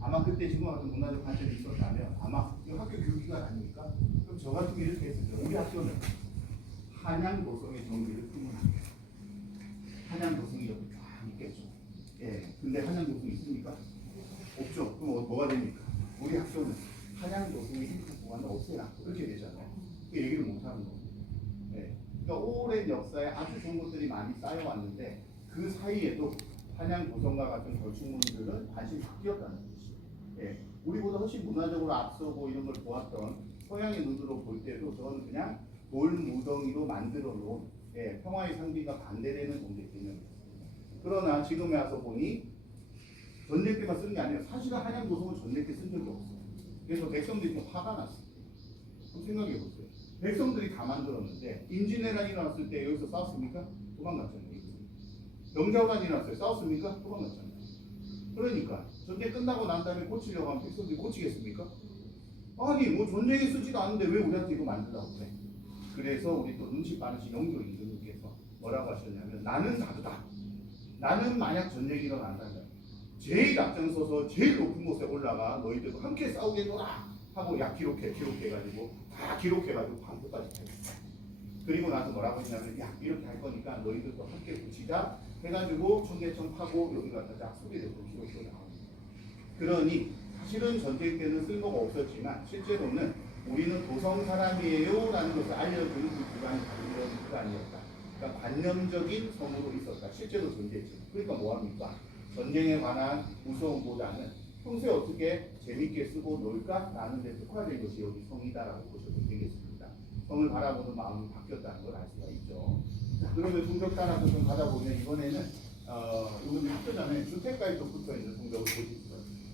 아마 그때 지금과 같은 문화적 관점이 있었다면 아마 이 학교 교육기관 아닙니까? 그럼 저 같은 게 이렇게 했었죠. 우리 학교는 한양 도성의 정비를 품은 한양 도성이 여기 쫙 있겠죠. 예, 근데 한양 도성 있습니까? 없죠. 그럼 뭐가 됩니까? 우리 학교는 한양 도성의 일부 구간을 없애라 이렇게 되잖아요. 그 얘기를 못 하는 거고. 예, 그러니까 오랜 역사에 아주 좋은 것들이 많이 쌓여왔는데 그 사이에도 한양 도성과 같은 건축물들은 관심이 바뀌었다는 것이죠. 예, 우리보다 훨씬 문화적으로 앞서고 이런 걸 보았던 서양의 눈으로 볼 때도 저는 그냥 돌무덩이로 만들어 놓은 평화의 상징과 반대되는 존재 개념이었습니다. 그러나 지금에 와서 보니 전쟁 때만 쓰는 게 아니라 사실은 한양 도성은 전쟁 때 쓴 적이 없어요. 그래서 백성들이 좀 화가 났습니다. 한번 생각해 보세요. 백성들이 다 만들었는데 임진왜란이 일어났을 때 여기서 싸웠습니까? 도망갔잖아요. 명자관이 일어났어요. 싸웠습니까? 도망갔잖아요. 그러니까 전쟁 끝나고 난 다음에 고치려고 하면 백성들이 고치겠습니까? 아니 뭐 전쟁에 쓰지도 않는데 왜 우리한테 이거 만들라고 그래? 그래서 우리 또 눈치 빠르신 영조 임금님께서 뭐라고 하셨냐면 나는 다르다. 나는 만약 전쟁이 일어난다면 제일 앞장서서 제일 높은 곳에 올라가 너희들과 함께 싸우겠노라 하고 야 기록해가지고 다 기록해가지고 방포까지 했어. 그리고 나서 뭐라고 했냐면 야 이렇게 할 거니까 너희들도 함께 붙이자 해가지고 청계천 파고 여기 갖다 쫙 소리를 기록으로 나옵니다. 그러니 사실은 전쟁 때는 쓸모가 없었지만 실제로는 우리는 도성 사람이에요 라는 것을 알려주는 그 기관이 바로 기관이었다. 그러니까 관념적인 성으로 있었다. 실제로 존재했죠. 그러니까 뭐합니까? 전쟁에 관한 무서움보다는 평소에 어떻게 재밌게 쓰고 놀까라는 데 특화된 것이 여기 성이다라고 보셔도 되겠습니다. 성을 바라보는 마음이 바뀌었다는 걸 알 수가 있죠. 자, 그러면 성벽 따라서 좀 가다 보면 이번에는 이번 학교 전에 주택가에 좀 붙어 있는 성벽을 보실 수가 있습니다.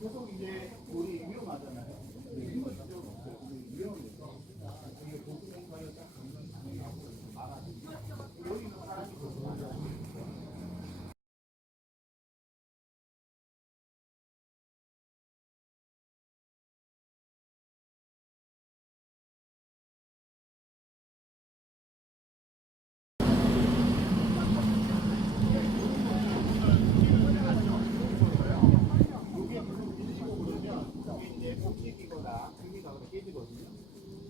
계속 이제 우리 위험하잖아요. 힘을 가져도 없어요. 위험해서 이게 보수공사를 딱 잡는 방향으로 막아주고 여기는 사람이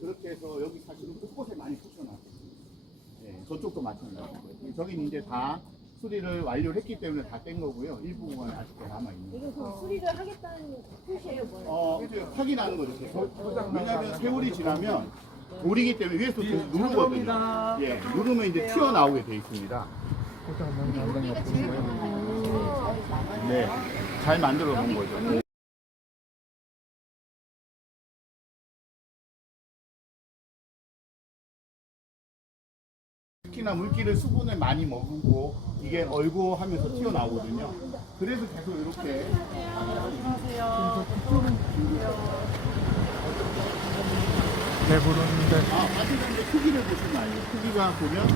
그렇게 해서 여기 사실은 곳곳에 많이 붙여놨어요. 예, 저쪽도 마찬가지고요. 저기는 이제 다 수리를 완료를 했기 때문에 다 뗀 거고요. 일부 구간은 아직도 남아있는 거예요. 이거 수리를 하겠다는 뜻이에요, 뭐예요? 이제 확인하는 거죠. 계속. 왜냐하면 세월이 지나면 돌이기 때문에 위에서 계속 누르거든요. 예, 누르면 이제 튀어나오게 돼 있습니다. 네, 잘 만들어 놓은 거죠. 특히나 물기를 수분을 많이 머금고 이게 얼고 하면서 튀어나오거든요. 그래서 계속 이렇게 배부른데 사실은 이제 크기를 보시면 알죠. 크기가 보면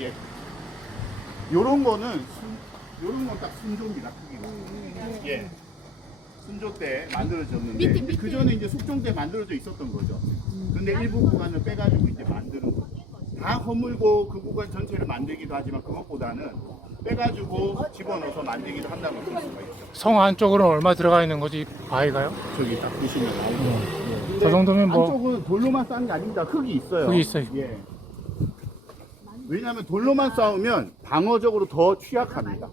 예, 요런 거는 요런 건 딱 순조입니다. 크기가 예, 순조 때 만들어졌는데 그 전에 이제 숙종 때 만들어져 있었던 거죠. 근데 일부 구간을 빼가지고 이제 만드는 거죠. 다 허물고 그 구간 전체를 만들기도 하지만 그것보다는 빼가지고 집어넣어서 만들기도 한다고 볼 수가 있죠. 성 안쪽으로 얼마 들어가 있는 거지 바위가요? 저기 딱 보시면 나오죠. 저 정도면 뭐 안쪽은 돌로만 쌓은 게 아닙니다. 흙이 있어요. 흙이 있어요. 예. 왜냐하면 돌로만 쌓으면 방어적으로 더 취약합니다.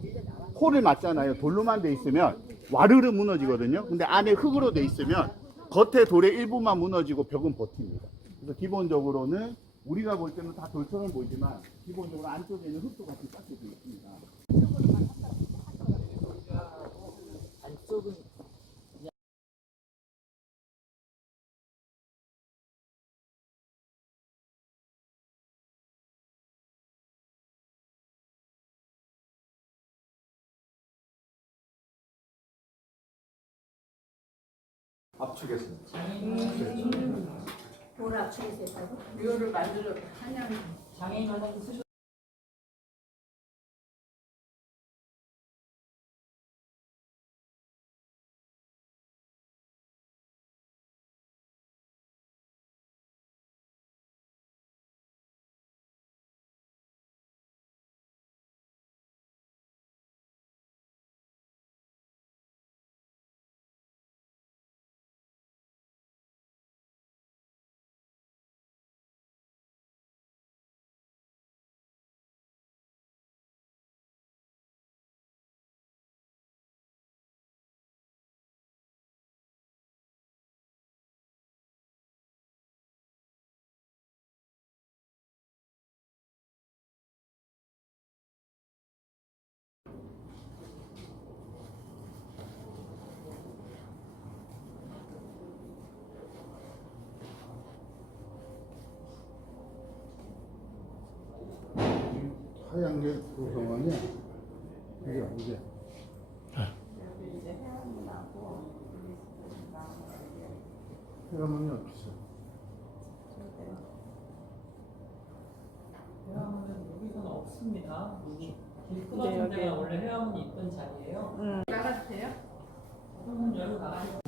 홀을 맞잖아요. 돌로만 돼 있으면 와르르 무너지거든요. 근데 안에 흙으로 돼 있으면 겉에 돌의 일부만 무너지고 벽은 버팁니다. 그래서 기본적으로는 우리가 볼 때는 다 돌처럼 보이지만 기본적으로 안쪽에는 흙도 같이 쌓여 있습니다. 압축했습니다. 뭘 압축해서 했다고? 묘를 만들어 한양 하얀 게 구성원이야. 이게. 해양문이 어디 있어? 해양문은 여기서는 없습니다. 길크 같은 데가 원래 해양문이 있던 자리예요. 나가도 돼요? 문 열고 나가니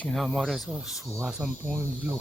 티나말에서 수화선봉을 묘.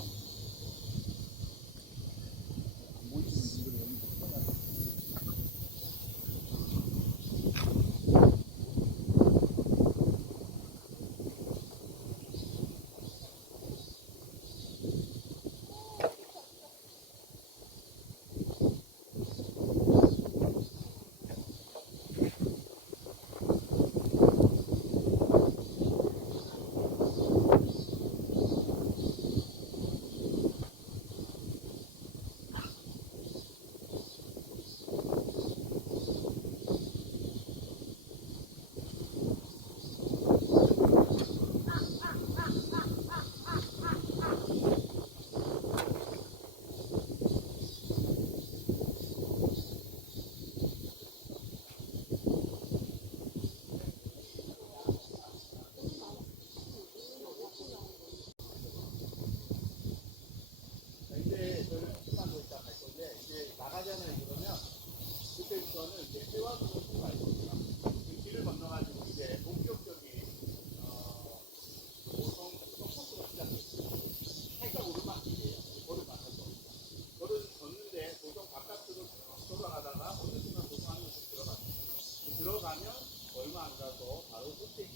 받아서 바로 꼭대기,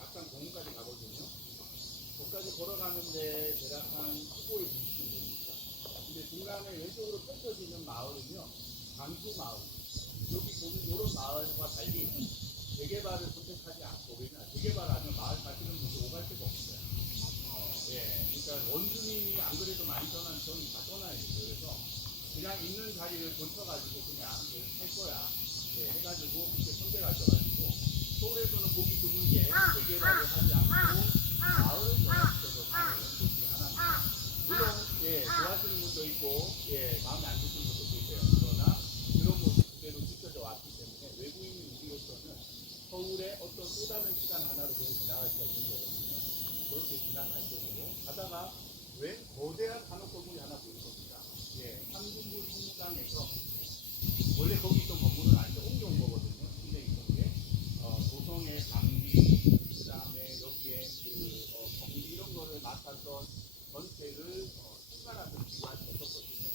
낙산 공원까지 가거든요. 거기까지 걸어가는데 대략 한 15에 20분 됩니다. 근데 중간에 왼쪽으로 펼쳐지는 마을은요, 강수 마을. 여기 보는 이런 마을과 달리 재개발을 선택하지 않고, 왜냐 재개발하면 마을 가시는 분들 오갈 데가 없어요. 그러니까 원주민이 안 그래도 많이 떠난 저는 다 떠나야 돼요. 그래서 그냥 있는 자리를 고쳐가지고 그냥 살 거야. 해가지고 그렇게 선택하셔가지고 서울에서는 보기 드물게 재개발을 하지 않고 마을을 전환시켜서 사는 곳이 하나입니다. 물론 좋아하시는 분도 있고 마음에 안 드시는 분도 계세요. 그러나 그런 모습 그대로 지켜져 왔기 때문에 외부인인 우리로서는 서울의 어떤 또 다른 시간 하나로 그냥 지나갈 수가 있는 거거든요. 그렇게 지나갈 정도로 가다가 왜 거대한 산업 건물이 하나 보일 겁니다. 삼군부 성당에서 원래 거기 있던 건물은 아닌데 옮겨온 거거든요. 실내 있던 게 도성의 장비, 그다음에 여기에 경비 이런 거를 맡았던 전체를 순간한테 기관했었거든요.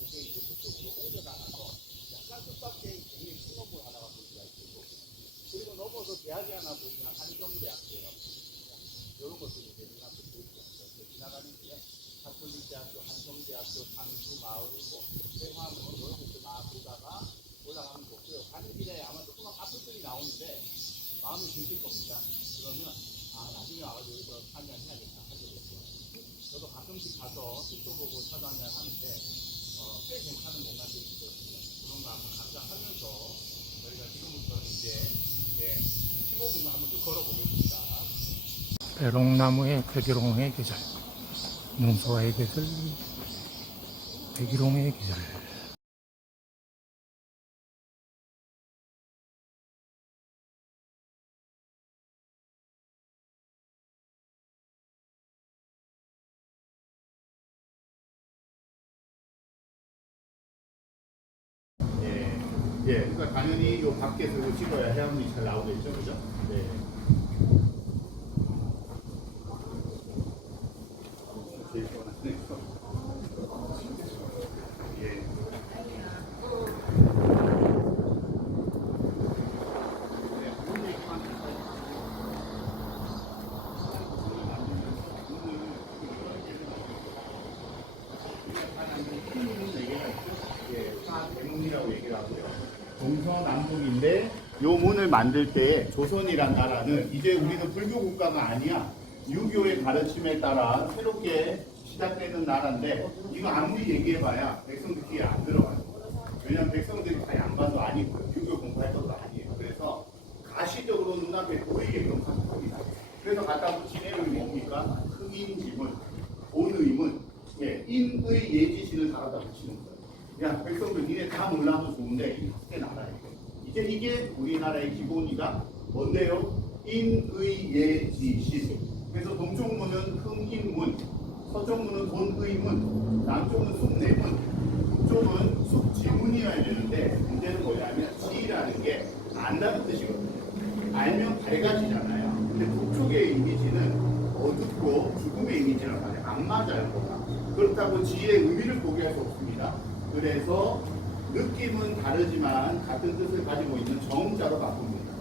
그게 이제 그쪽으로 옮겨나가서 약간 뜻밖의 굉장히 큰 건물 하나가 볼 수가 있고, 그리고 넘어서 대학이 하나 보이면 한정대학교라고 있습니다. 이런 것들이 이제 눈앞에 보이지 않죠. 지나가는 길에 가톨릭대학교, 한성대학교, 장수마을, 대화문 이런 것들 막 보다가 올라가면 좋고요. 가는 길에 아마 조그만 카페들이 나오는데 마음이 들릴 겁니다. 그러면 나중에 와가지고 여기서 한잔 해야겠다 하게 됐어요. 저도 가끔씩 가서 책도 보고 차도 한잔 하는데 꽤 괜찮은 공간들이 있거든요. 그런 거 한번 감상하면서 저희가 지금부터는 이제 15분간 한번 좀 걸어보겠습니다. 배롱나무의 백일홍의 계절, 능소와의 계절, 백일홍의 계절. 그러니까 당연히 이 밖에서 찍어야 해양물이 잘 나오겠죠, 그죠? 제일 시원하네요. 대문이라고 얘기를 하고요. 동서남북인데 요 문을 만들 때 조선이란 나라는 이제 우리는 불교 국가가 아니야. 유교의 가르침에 따라 새롭게 시작되는 나라인데 이거 아무리 얘기해봐야 백성들 귀에 안 들어가요. 왜냐면 백성들이 다 양반도 아니고 유교 공부할 것도 아니에요. 그래서 가시적으로 눈앞에 보이게끔 합니다. 그래서 갖다 붙인 내용이 뭡니까? 흑인지문, 본의문, 인의 예지신을 다 갖다 붙이는 거예요. 야, 백성들 니네 다 몰라도 좋은데 이 학대 나라에 이제 이게 우리나라의 기본이가 뭔데요? 인의예지신. 그래서 동쪽문은 흑인문, 서쪽문은 본의문, 남쪽은 숭례문, 북쪽은 숙지문이어야 되는데 문제는 뭐냐면 지라는 게 안다는 뜻이거든요. 알면 밝아지잖아요. 근데 북쪽의 이미지는 어둡고 죽음의 이미지란 말이에요. 안 맞아요, 뭐가. 그렇다고 지의 의미를 포기할 수 없습니다. 그래서 느낌은 다르지만 같은 뜻을 가지고 있는 정자로 바꿉니다.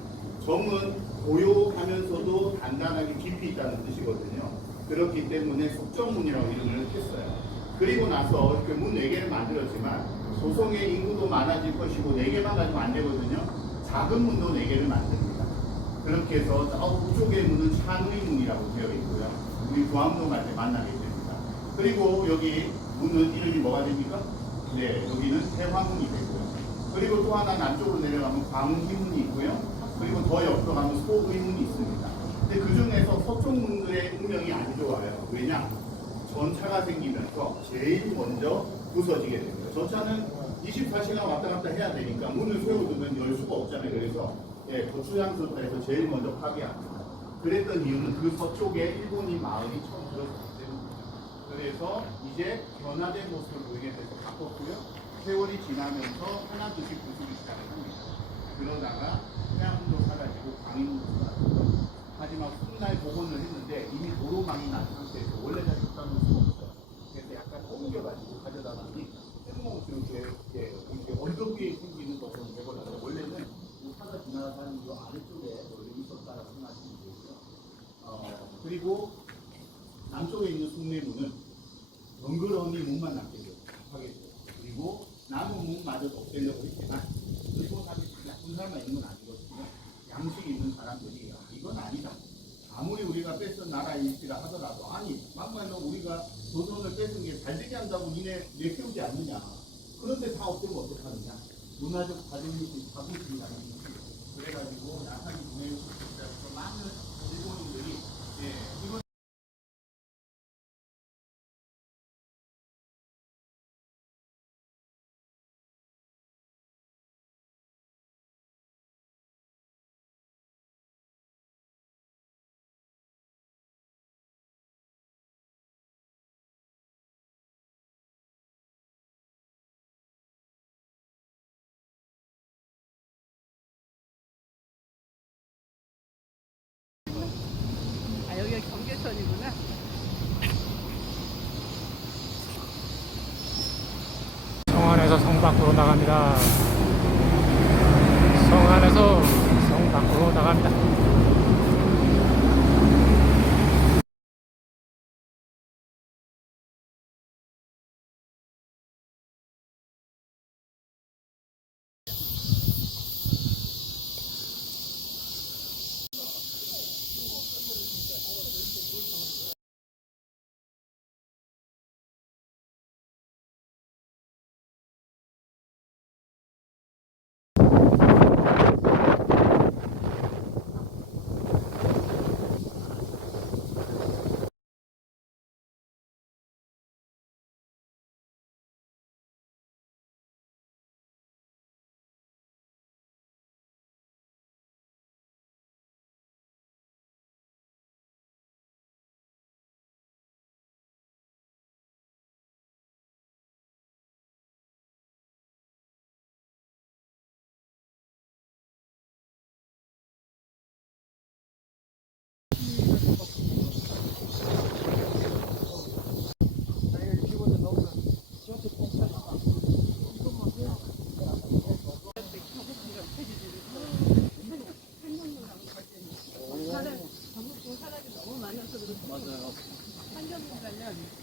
정은 고요하면서도 단단하게 깊이 있다는 뜻이거든요. 그렇기 때문에 속정문이라고 이름을 했어요. 그리고 나서 이렇게 문 4개를 만들었지만 조성의 인구도 많아질 것이고 4개만 가지고 안 되거든요. 작은 문도 4개를 만듭니다. 그렇게 해서 북쪽의 문은 샤누이문이라고 되어 있고요. 우리 구암동 갈 때 만나게 됩니다. 그리고 여기 문은 이름이 뭐가 됩니까? 여기는 태화문이 되고요. 그리고 또 하나 남쪽으로 내려가면 광희문이 있고요. 그리고 더 옆으로 가면 소의문이 있습니다. 근데 그 중에서 서쪽 문들의 운명이 안 좋아요. 왜냐? 전차가 생기면서 제일 먼저 부서지게 됩니다. 전차는 24시간 왔다 갔다 해야 되니까 문을 세워두면 열 수가 없잖아요. 그래서 고추장소에서 제일 먼저 파괴합니다. 그랬던 이유는 그 서쪽에 일본인 마을이 처음 들어섰기 때문입니다. 그래서 이제 변화된 모습을 보이게 돼서 바꿨고요. 세월이 지나면서 하나둘씩 부수기 시작을 합니다. 그러다가 태양도 사라지고 광인도 사라지고 하지만 훗날 복원을 했는데 이미 도로망이 난 상태에서 원래 잘 줬다는 수가 없어요. 그래서 약간 옮겨가지고 가져다 놨니 뜬금없이 이렇게 언덕 위에 생기는 것처럼 되거든요. 원래는 차가 지나가는 거 문만 남게 돼요. 답하게 돼요. 그리고 남은 문마저도 없애려고 했지만 그리고 사실 나쁜 사람만 있는 건 아니거든요. 양식 있는 사람들이 이건 아니다. 아무리 우리가 뺏은 나라일지라 하더라도 아니 막말로 우리가 조선을 뺏은 게 잘 되게 한다고 니네 내세우지 않느냐. 그런데 다 없애면 어떡하느냐. 문화적 자존심 자부심이라는 거지. 그래가지고 약하게 보내고 싶다. 많은 일본인들이 이건 아, 여기가 경계선이구나. 성 안에서 성 밖으로 나갑니다. 성 안에서 성 밖으로 나갑니다.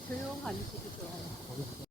조용한 곳이 좋아요.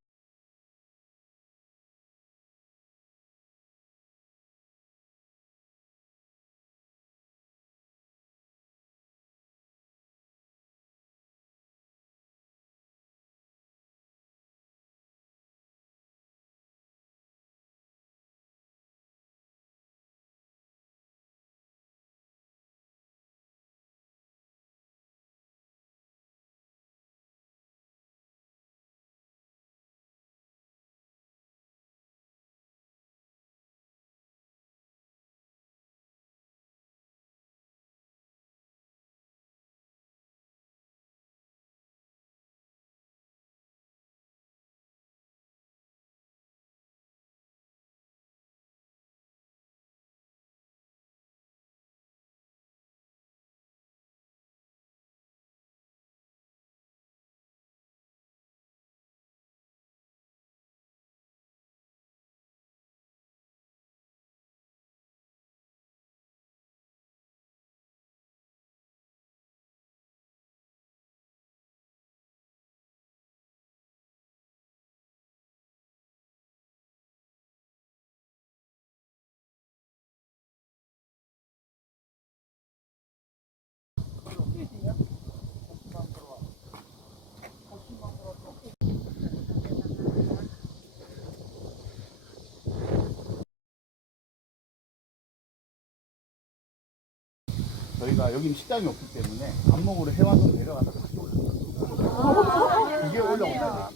저희가 여기는 식당이 없기 때문에 밥 먹으러 해와서 내려가서 다시 올라가요. 이게 원래 올라옵니다.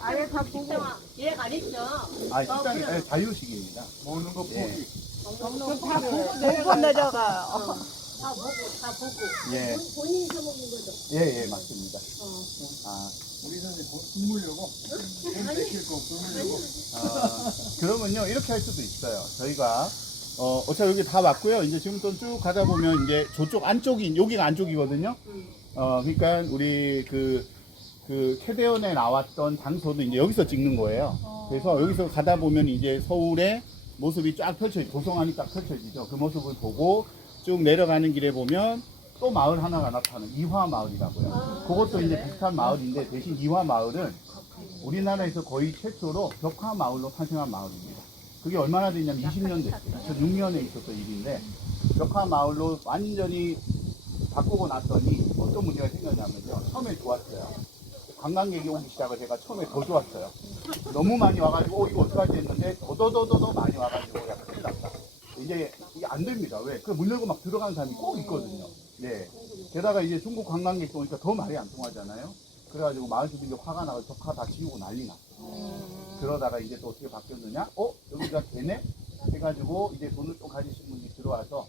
아예 다 보고 예약 안 했죠? 식당이 자유식입니다. 먹는 거 포기. 다 보고 내려가 내려가. 다 보고 예, 본인이 사 먹는 거죠? 예, 맞습니다. 우리는 이제 굶으려고. 돈 뺏길 거 굶으려고. 그러면요, 이렇게 할 수도 있어요. 저희가, 어차피 여기 다 왔고요. 이제 지금부터 쭉 가다 보면 이제 저쪽 안쪽이, 여기가 안쪽이거든요. 그러니까 우리 그 캐대원에 나왔던 장소도 이제 여기서 찍는 거예요. 그래서 여기서 가다 보면 이제 서울의 모습이 쫙 도성안이 딱 펼쳐지죠. 그 모습을 보고 쭉 내려가는 길에 보면 또 마을 하나가 나타나는 이화 마을이라고요. 그것도 이제 비슷한 마을인데 대신 이화 마을은 우리나라에서 거의 최초로 벽화 마을로 탄생한 마을입니다. 그게 얼마나 됐냐면 20년 됐어요. 2006년에 있었던 일인데 벽화 마을로 완전히 바꾸고 났더니 어떤 문제가 생겼냐면요. 처음에 좋았어요. 관광객이 오기 시작을 제가 처음에 더 좋았어요. 너무 많이 와가지고 이거 어떡하지 했는데 더더더더 많이 와가지고 약간 큰일 났다. 이제 이게 안 됩니다. 왜? 그 문 열고 막 들어가는 사람이 꼭 있거든요. 네. 게다가 이제 중국 관광객도 오니까 더 말이 안 통하잖아요. 그래가지고 마을 주민들 화가 나서 벽화 다 지우고 난리 났어요. 그러다가 이제 또 어떻게 바뀌었느냐? 여기가 되네? 해가지고 이제 돈을 좀 가지신 분이 들어와서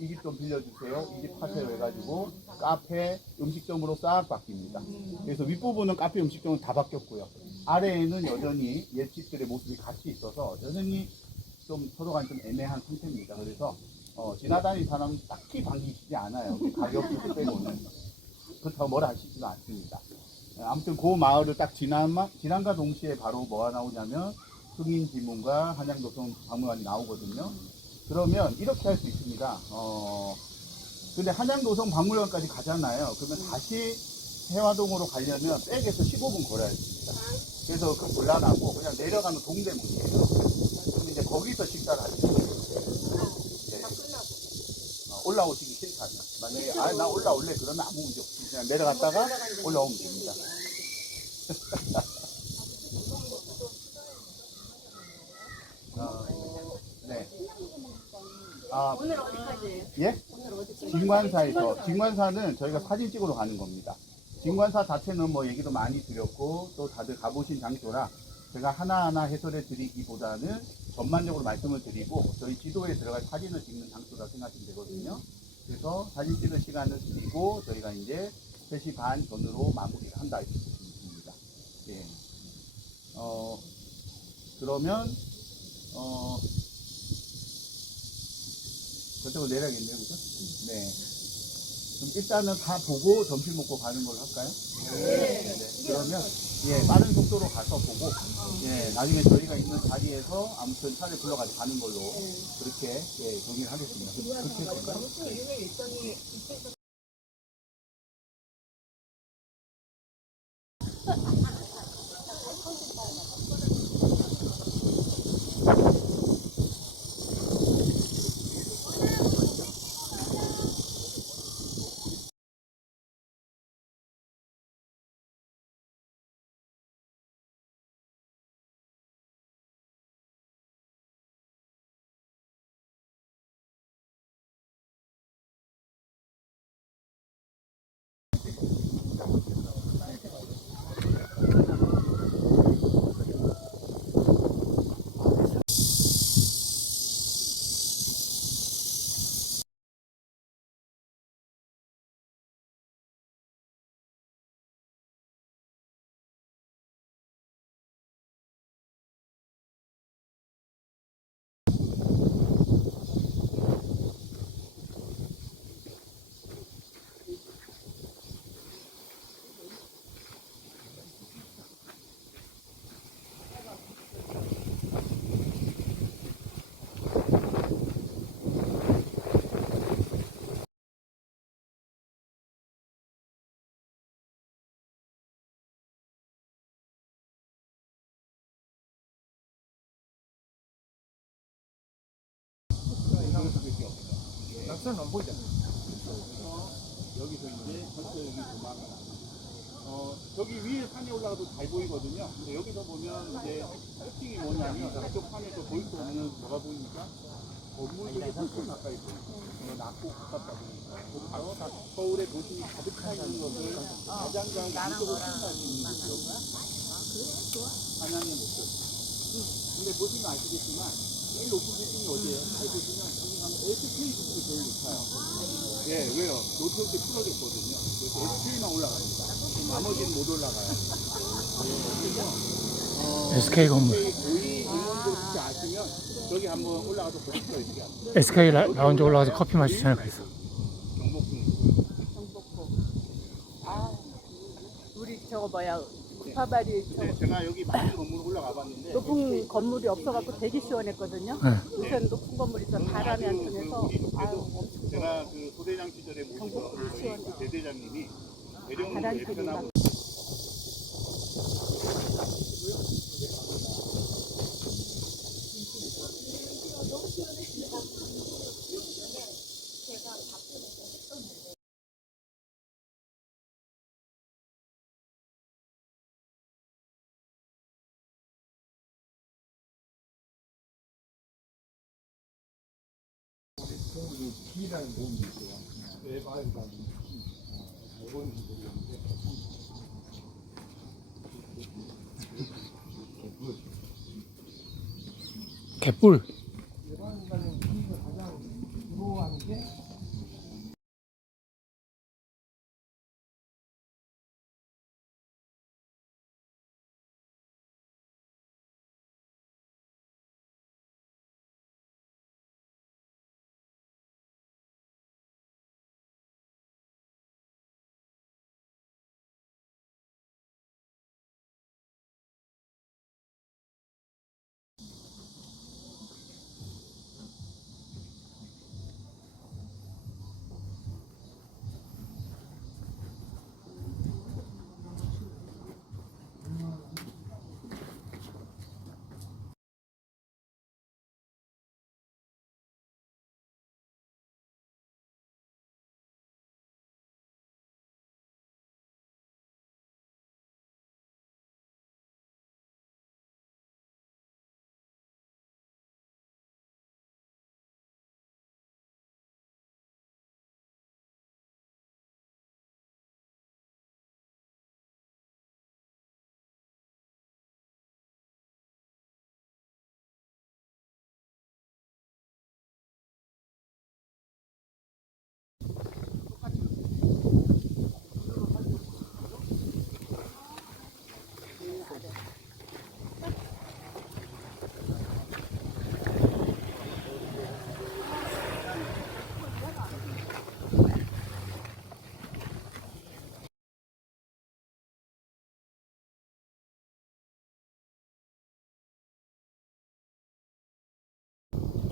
이 집 좀 빌려주세요. 이 집 파세요 해가지고 카페, 음식점으로 싹 바뀝니다. 그래서 윗부분은 카페, 음식점은 다 바뀌었고요. 아래에는 여전히 옛집들의 모습이 같이 있어서 여전히 좀 서로가 좀 애매한 상태입니다. 그래서 지나다니는 사람은 딱히 반기시지 않아요. 가격도 빼고는. 그렇다고 뭐라 하시지도 않습니다. 아무튼 그 마을을 딱 지난과 동시에 바로 뭐가 나오냐면 흥인지문과 한양도성 박물관이 나오거든요. 그러면 이렇게 할 수 있습니다. 근데 한양도성 박물관까지 가잖아요. 그러면 다시 해화동으로 가려면 백에서 15분 걸어야 됩니다. 그래서 그 곤란하고 그냥 내려가면 동대문이에요. 그럼 이제 거기서 식사를 하시면 돼요. 네. 올라오시기 싫다면. 만약에 나 올라올래 그러면 아무 문제 없습니다. 그냥 내려갔다가 올라오면 됩니다. 네. 오늘 어디까지? 예? 진관사에서, 진관사는 저희가 사진 찍으러 가는 겁니다. 진관사 자체는 뭐 얘기도 많이 드렸고, 또 다들 가보신 장소라 제가 하나하나 해설해 드리기보다는 전반적으로 말씀을 드리고, 저희 지도에 들어갈 사진을 찍는 장소라 생각하시면 되거든요. 그래서 사진 찍을 시간을 드리고, 저희가 이제 3시 반 전으로 마무리를 한다, 이렇게 있습니다. 예. 그러면, 저쪽으로 내려야겠네요, 그죠? 네. 그럼 일단은 다 보고 점심 먹고 가는 걸로 할까요? 네. 그러면, 예, 빠른 속도로 가서 보고, 예, 나중에 저희가 있는 자리에서 아무튼 차를 불러가지고 가는 걸로 그렇게, 예, 동의를 하겠습니다. 그렇게 될까요? 낙서는 안 보이잖아. 여기서 이제 벌써 여기 조망을 저기 위에 산에 올라가도 잘 보이거든요. 근데 여기서 보면 이제 특징이 뭐냐면 저쪽 산에서 볼 수 없는 뭐가 보이니까 건물들이 훨씬 가까이 보여요. 낮고 가깝다 보니까 거기서 서울의 도심이 가득 차 있는 것을 가장 잘 이쪽으로 표현할 수 있는 곳이 여기 한양의 모습. 근데 보시면 아시겠지만 제일 높은 부분이 어디예요? 잘 보시면 여기 가면 SK 부분이 제일 높아요. 예, 왜요? 노트북이 풀어졌거든요. 그래서 SK만 올라갑니다. 나머지는 못 올라가요. 그래서 SK 건물. 고위 인원들 혹시 아시면 저기 한번 올라가서 보십시오. 이렇게 합니다. SK 라운지 올라가서 커피 마시잖아요. 그래서 경복궁. 경복궁. 우리 저거 뭐야, 구파발이 네, 제가 여기 많은 건물 올라가 봤는데 높은 건물이 없어갖고 되게 시원했거든요. 네. 요새는 높은 건물이 있어 바람이 안 통해서 제가 그 소대장 시절에 모시던 경복궁 저희 시원해. 그 대대장님이 대령으로 바람길이 예편하고 막 그 기라는 몸이 있어요. 에바에다 뭔지 모르겠는데. 개뿔. 에바인가는 기가 가장 부러워하는 게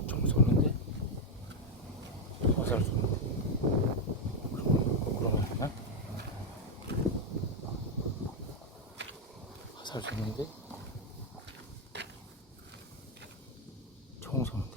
좀 쏘는데? 화살 쏘는데? 뭐라고 하나? 화살 쏘는데? 총 쏘는데?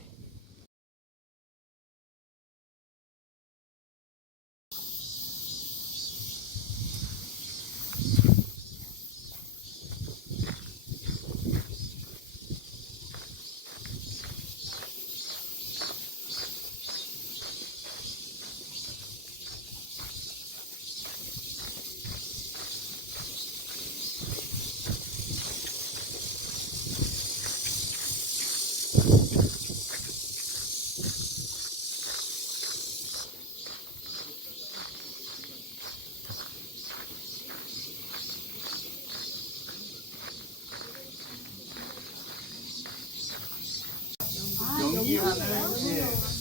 연기하는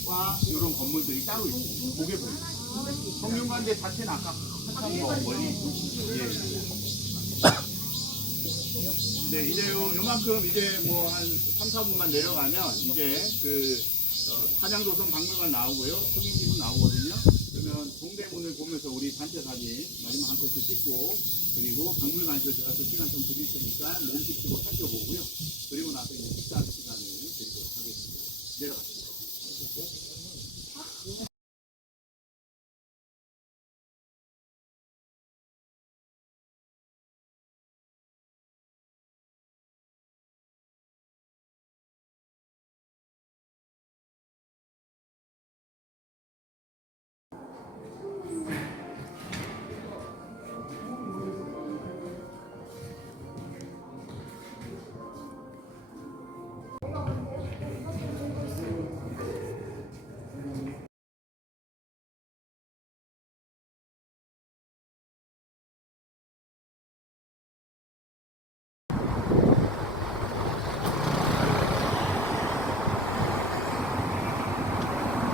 과 이런 건물들이 따로 있습니다. 보게 보입니다. 성균관대 자체는 아까 한참 멀리 예. 네, 이제 요만큼 이제 뭐 한 3, 4분만 내려가면 이제 그 한양도성 박물관 나오고요. 흑인집은 나오거든요. 그러면 동대문을 보면서 우리 단체 사진 마지막 한 컷을 찍고 그리고 박물관에서 제가 또 시간 좀 드릴 테니까 몸 지키고 살펴보고요. 그리고 나서 이제 식사 시간을 드리도록 하겠습니다. 내려가세요.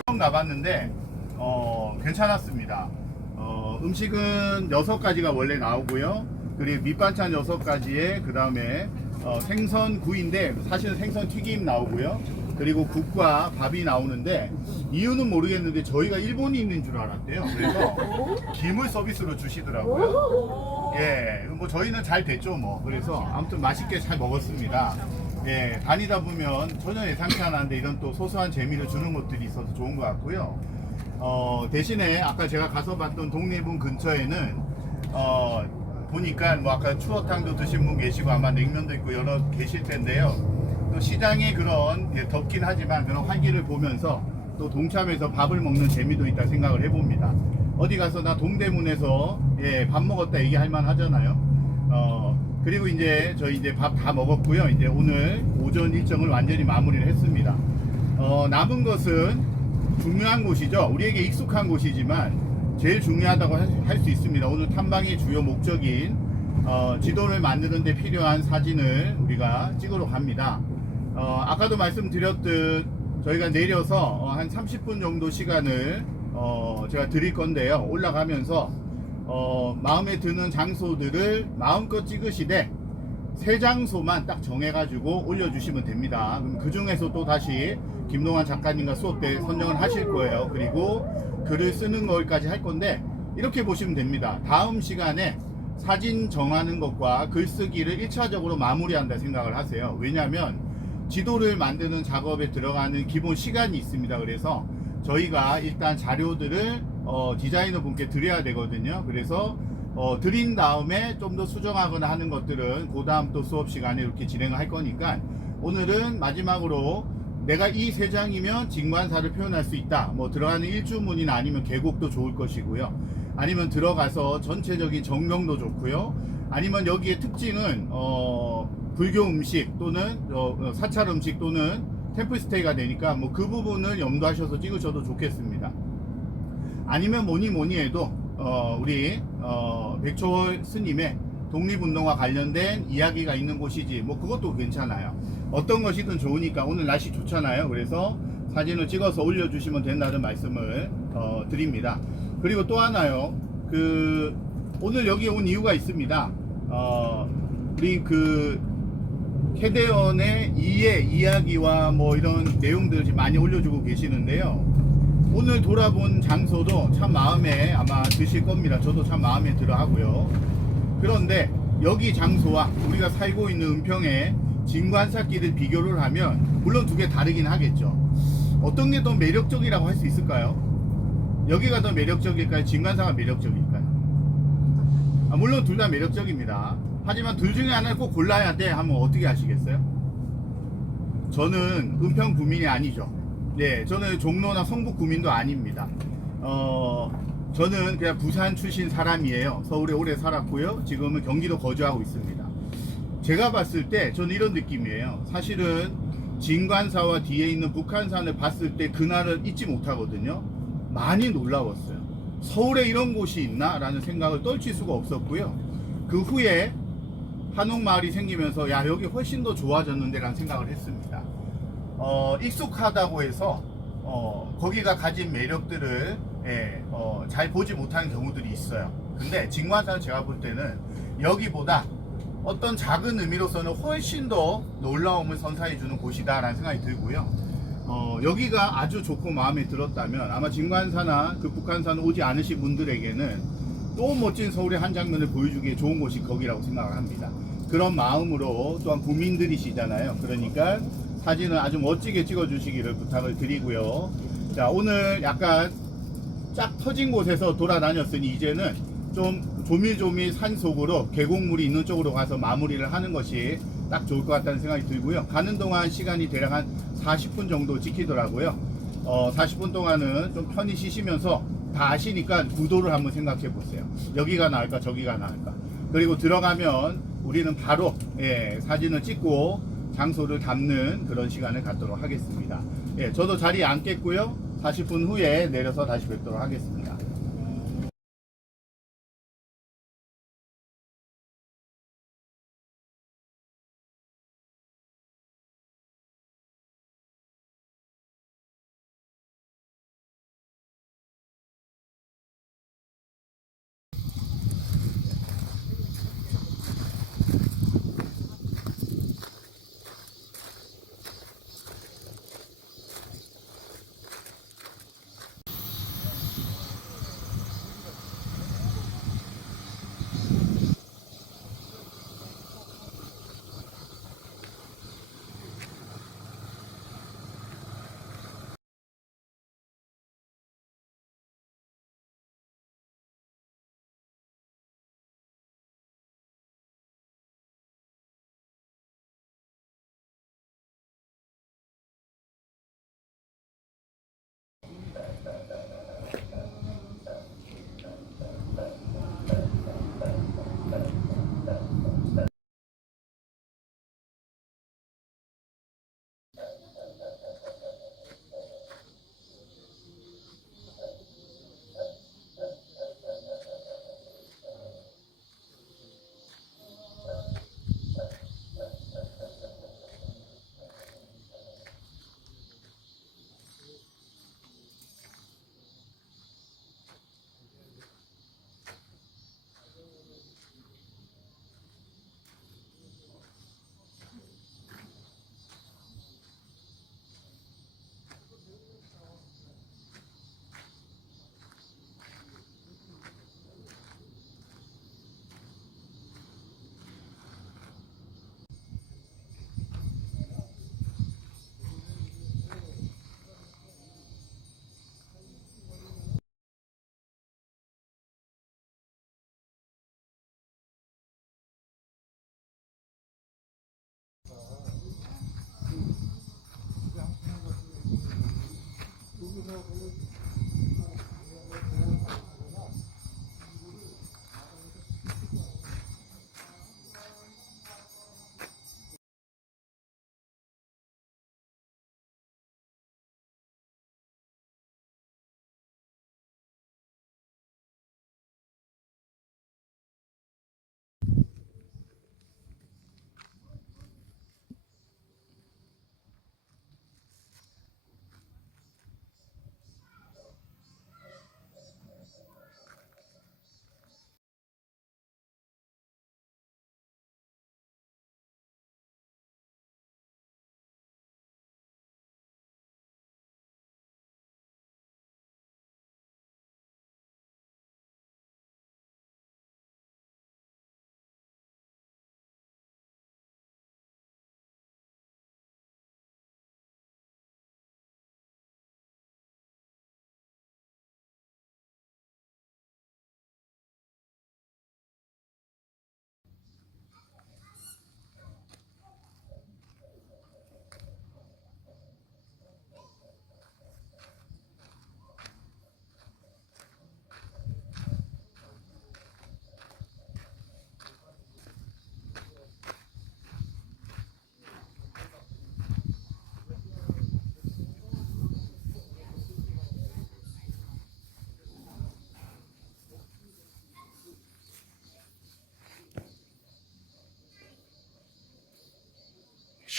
처음 가봤는데 괜찮았습니다. 음식은 6가지가 원래 나오고요. 그리고 밑반찬 6가지에 그 다음에 생선 구이인데 사실은 생선 튀김 나오고요. 그리고 국과 밥이 나오는데 이유는 모르겠는데 저희가 일본이 있는 줄 알았대요. 그래서 김을 서비스로 주시더라고요. 예, 뭐 저희는 잘 됐죠 뭐. 그래서 아무튼 맛있게 잘 먹었습니다. 예, 다니다 보면 전혀 예상치 않았는데 이런 또 소소한 재미를 주는 것들이 있어서 좋은 것 같고요. 대신에 아까 제가 가서 봤던 독립문 근처에는 보니까 뭐 아까 추어탕도 드신 분 계시고 아마 냉면도 있고 여러 계실 텐데요. 또 시장의 그런 덥긴 하지만 그런 활기를 보면서 또 동참해서 밥을 먹는 재미도 있다 생각을 해봅니다. 어디 가서 나 동대문에서 밥 먹었다 얘기할 만 하잖아요. 그리고 이제 저희 이제 밥 다 먹었고요. 이제 오늘 오전 일정을 완전히 마무리를 했습니다. 남은 것은 중요한 곳이죠. 우리에게 익숙한 곳이지만 제일 중요하다고 할 수 있습니다. 오늘 탐방의 주요 목적인 지도를 만드는 데 필요한 사진을 우리가 찍으러 갑니다. 아까도 말씀드렸듯 저희가 내려서 한 30분 정도 시간을 제가 드릴 건데요. 올라가면서 마음에 드는 장소들을 마음껏 찍으시되 세 장소만 딱 정해가지고 올려주시면 됩니다. 그럼 그 중에서 또 다시 김동환 작가님과 수업 때 선정을 하실 거예요. 그리고 글을 쓰는 것까지 할 건데 이렇게 보시면 됩니다. 다음 시간에 사진 정하는 것과 글쓰기를 1차적으로 마무리한다 생각을 하세요. 왜냐하면 지도를 만드는 작업에 들어가는 기본 시간이 있습니다. 그래서 저희가 일단 자료들을 디자이너 분께 드려야 되거든요. 그래서 드린 다음에 좀 더 수정하거나 하는 것들은 그 다음 또 수업 시간에 이렇게 진행을 할 거니까 오늘은 마지막으로 내가 이 세 장이면 진관사를 표현할 수 있다. 뭐 들어가는 일주문이나 아니면 계곡도 좋을 것이고요. 아니면 들어가서 전체적인 전경도 좋고요. 아니면 여기에 특징은 불교 음식 또는 사찰 음식 또는 템플스테이가 되니까 뭐 그 부분을 염두하셔서 찍으셔도 좋겠습니다. 아니면 뭐니 해도 우리 백초월 스님의 독립운동과 관련된 이야기가 있는 곳이지 뭐 그것도 괜찮아요. 어떤 것이든 좋으니까 오늘 날씨 좋잖아요. 그래서 사진을 찍어서 올려주시면 된다는 말씀을 드립니다. 그리고 또 하나요. 오늘 여기 온 이유가 있습니다. 우리 캐대언의 이해 이야기와 뭐 이런 내용들 지금 많이 올려주고 계시는데요. 오늘 돌아본 장소도 참 마음에 아마 드실 겁니다. 저도 참 마음에 들어 하고요. 그런데 여기 장소와 우리가 살고 있는 은평의 진관사길을 비교를 하면 물론 두 개 다르긴 하겠죠. 어떤 게 더 매력적이라고 할 수 있을까요? 여기가 더 매력적일까요? 진관사가 매력적일까요? 물론 둘 다 매력적입니다. 하지만 둘 중에 하나를 꼭 골라야 돼 하면 어떻게 하시겠어요? 저는 은평 구민이 아니죠. 네, 저는 종로나 성북 구민도 아닙니다. 저는 그냥 부산 출신 사람이에요. 서울에 오래 살았고요. 지금은 경기도 거주하고 있습니다. 제가 봤을 때 저는 이런 느낌이에요. 사실은 진관사와 뒤에 있는 북한산을 봤을 때 그날을 잊지 못하거든요. 많이 놀라웠어요. 서울에 이런 곳이 있나? 라는 생각을 떨칠 수가 없었고요. 그 후에 한옥마을이 생기면서 야 여기 훨씬 더 좋아졌는데 라는 생각을 했습니다. 익숙하다고 해서 거기가 가진 매력들을 잘 보지 못하는 경우들이 있어요. 근데 진관사는 제가 볼 때는 여기보다 어떤 작은 의미로서는 훨씬 더 놀라움을 선사해 주는 곳이다 라는 생각이 들고요. 여기가 아주 좋고 마음에 들었다면 아마 진관사나 그 북한산 오지 않으신 분들에게는 또 멋진 서울의 한 장면을 보여주기에 좋은 곳이 거기라고 생각을 합니다. 그런 마음으로 또한 구민들이시잖아요. 그러니까 사진을 아주 멋지게 찍어 주시기를 부탁을 드리고요. 자, 오늘 약간 쫙 터진 곳에서 돌아다녔으니 이제는 좀 조밀조밀 산속으로 계곡물이 있는 쪽으로 가서 마무리를 하는 것이 딱 좋을 것 같다는 생각이 들고요. 가는 동안 시간이 대략 한 40분 정도 지키더라고요. 40분 동안은 좀 편히 쉬시면서 다 아시니까 구도를 한번 생각해 보세요. 여기가 나을까 저기가 나을까. 그리고 들어가면 우리는 바로 사진을 찍고 장소를 담는 그런 시간을 갖도록 하겠습니다. 저도 자리에 앉겠고요. 40분 후에 내려서 다시 뵙도록 하겠습니다.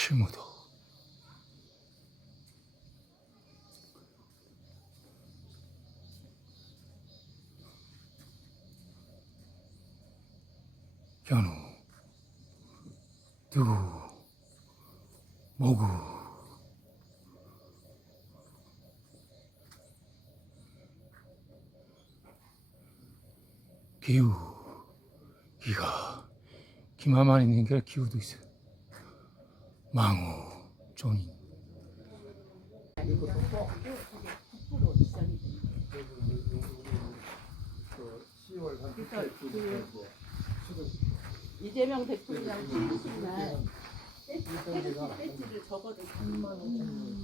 실무도 견우 두구 모구 기우 기가 기마만 있는 게 기우도 있어. 망우 존인 이재명 대통령 생신 날 배지를 적어도 3만 원.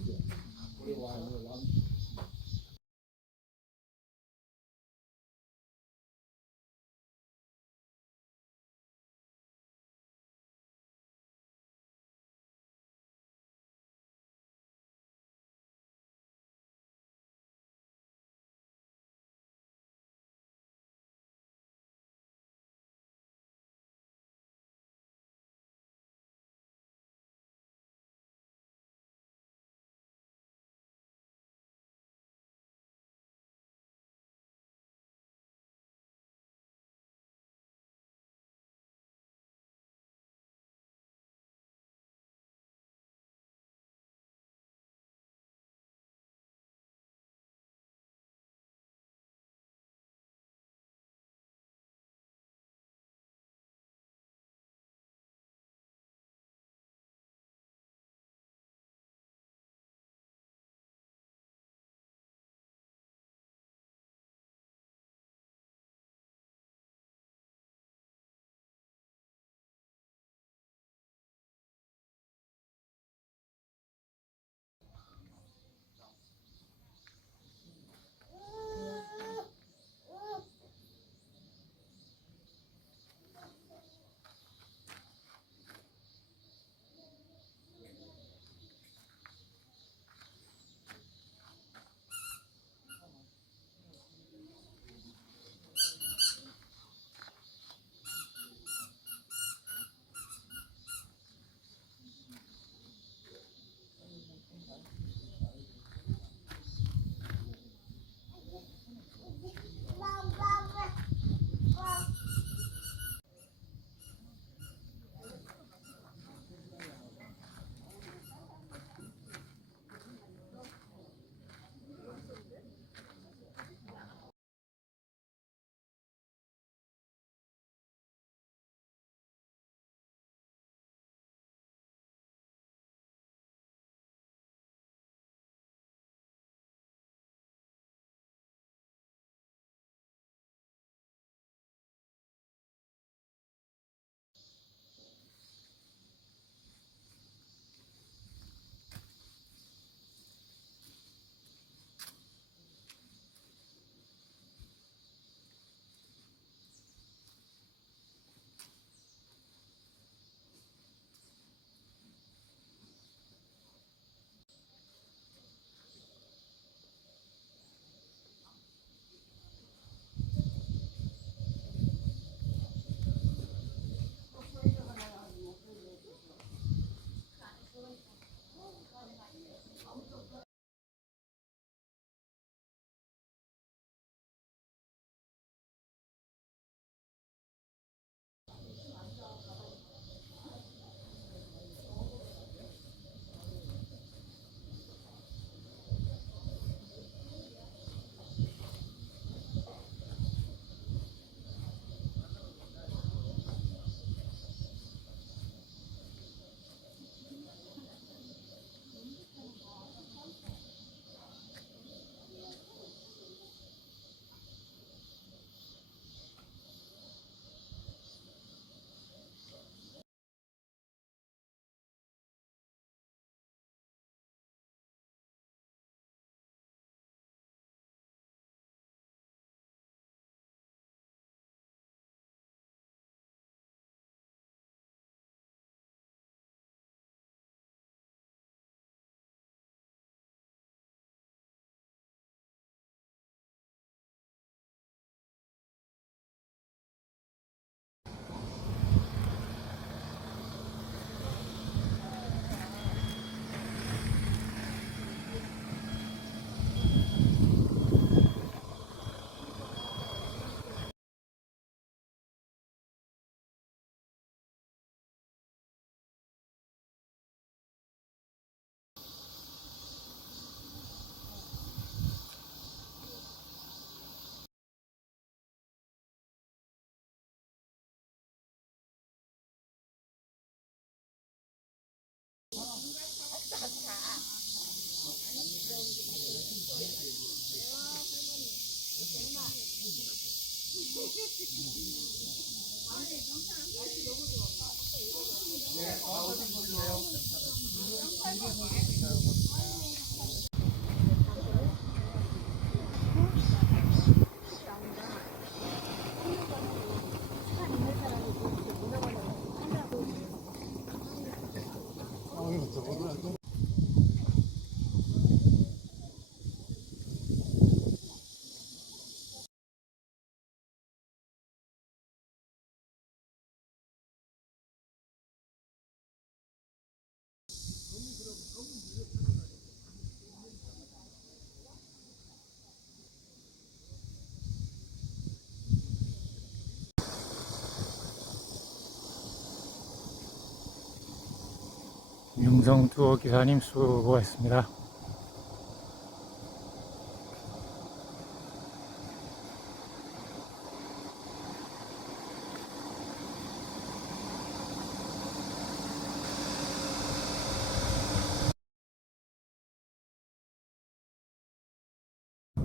용성 투어 기사님 수고했습니다.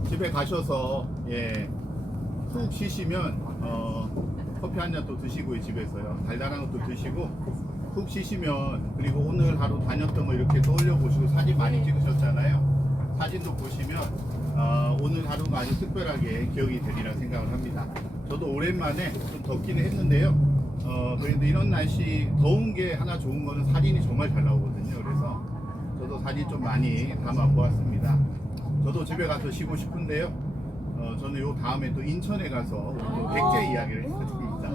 집에 가셔서 푹 쉬시면 커피 한 잔 또 드시고요. 집에서요. 달달한 것도 드시고 푹 쉬시면, 그리고 오늘 하루 다녔던 거 이렇게 떠올려 보시고 사진 많이 찍으셨잖아요. 사진도 보시면 오늘 하루가 아주 특별하게 기억이 되리라 생각을 합니다. 저도 오랜만에 좀 덥기는 했는데요. 그래도 이런 날씨 더운 게 하나 좋은 거는 사진이 정말 잘 나오거든요. 그래서 저도 사진 좀 많이 담아 보았습니다. 저도 집에 가서 쉬고 싶은데요. 저는 요 다음에 또 인천에 가서 오늘 또 백제 이야기를 해드립니다.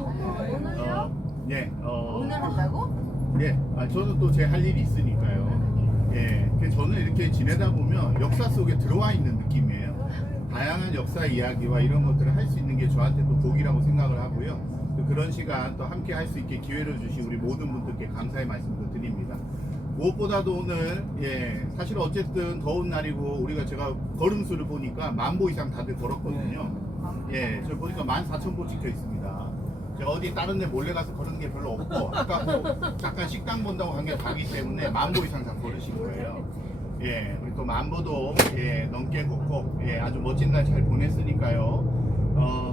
오늘 한다고? 저는 또 제 할 일이 있으니까요. 그래서 저는 이렇게 지내다 보면 역사 속에 들어와 있는 느낌이에요. 다양한 역사 이야기와 이런 것들을 할 수 있는 게 저한테 또 복이라고 생각을 하고요. 또 그런 시간 또 함께 할 수 있게 기회를 주신 우리 모든 분들께 감사의 말씀도 드립니다. 무엇보다도 오늘 사실 어쨌든 더운 날이고 우리가 제가 걸음수를 보니까 10,000보 이상 다들 걸었거든요. 저 보니까 14,000보 찍혀 있습니다. 제가 어디 다른 데 몰래 가서 걸은 게 별로 없고 아까 뭐 잠깐 식당 본다고 간 게 가기 때문에 10,000보 이상 다 걸으신 거예요. 우리 또 10,000보도 넘게 걷고 아주 멋진 날 잘 보냈으니까요.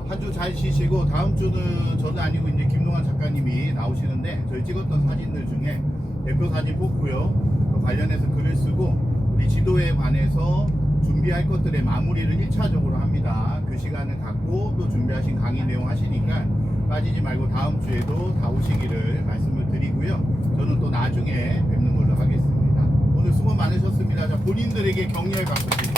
한 주 잘 쉬시고, 다음 주는 저는 아니고 이제 김동환 작가님이 나오시는데 저희 찍었던 사진들 중에 대표 사진 뽑고요. 또 관련해서 글을 쓰고 우리 지도에 관해서 준비할 것들의 마무리를 1차적으로 합니다. 그 시간을 갖고 또 준비하신 강의 내용 하시니까 빠지지 말고 다음 주에도 다 오시기를 말씀을 드리고요. 저는 또 나중에 뵙는 걸로 하겠습니다. 오늘 수고 많으셨습니다. 자, 본인들에게 격려의 박수 드립니다.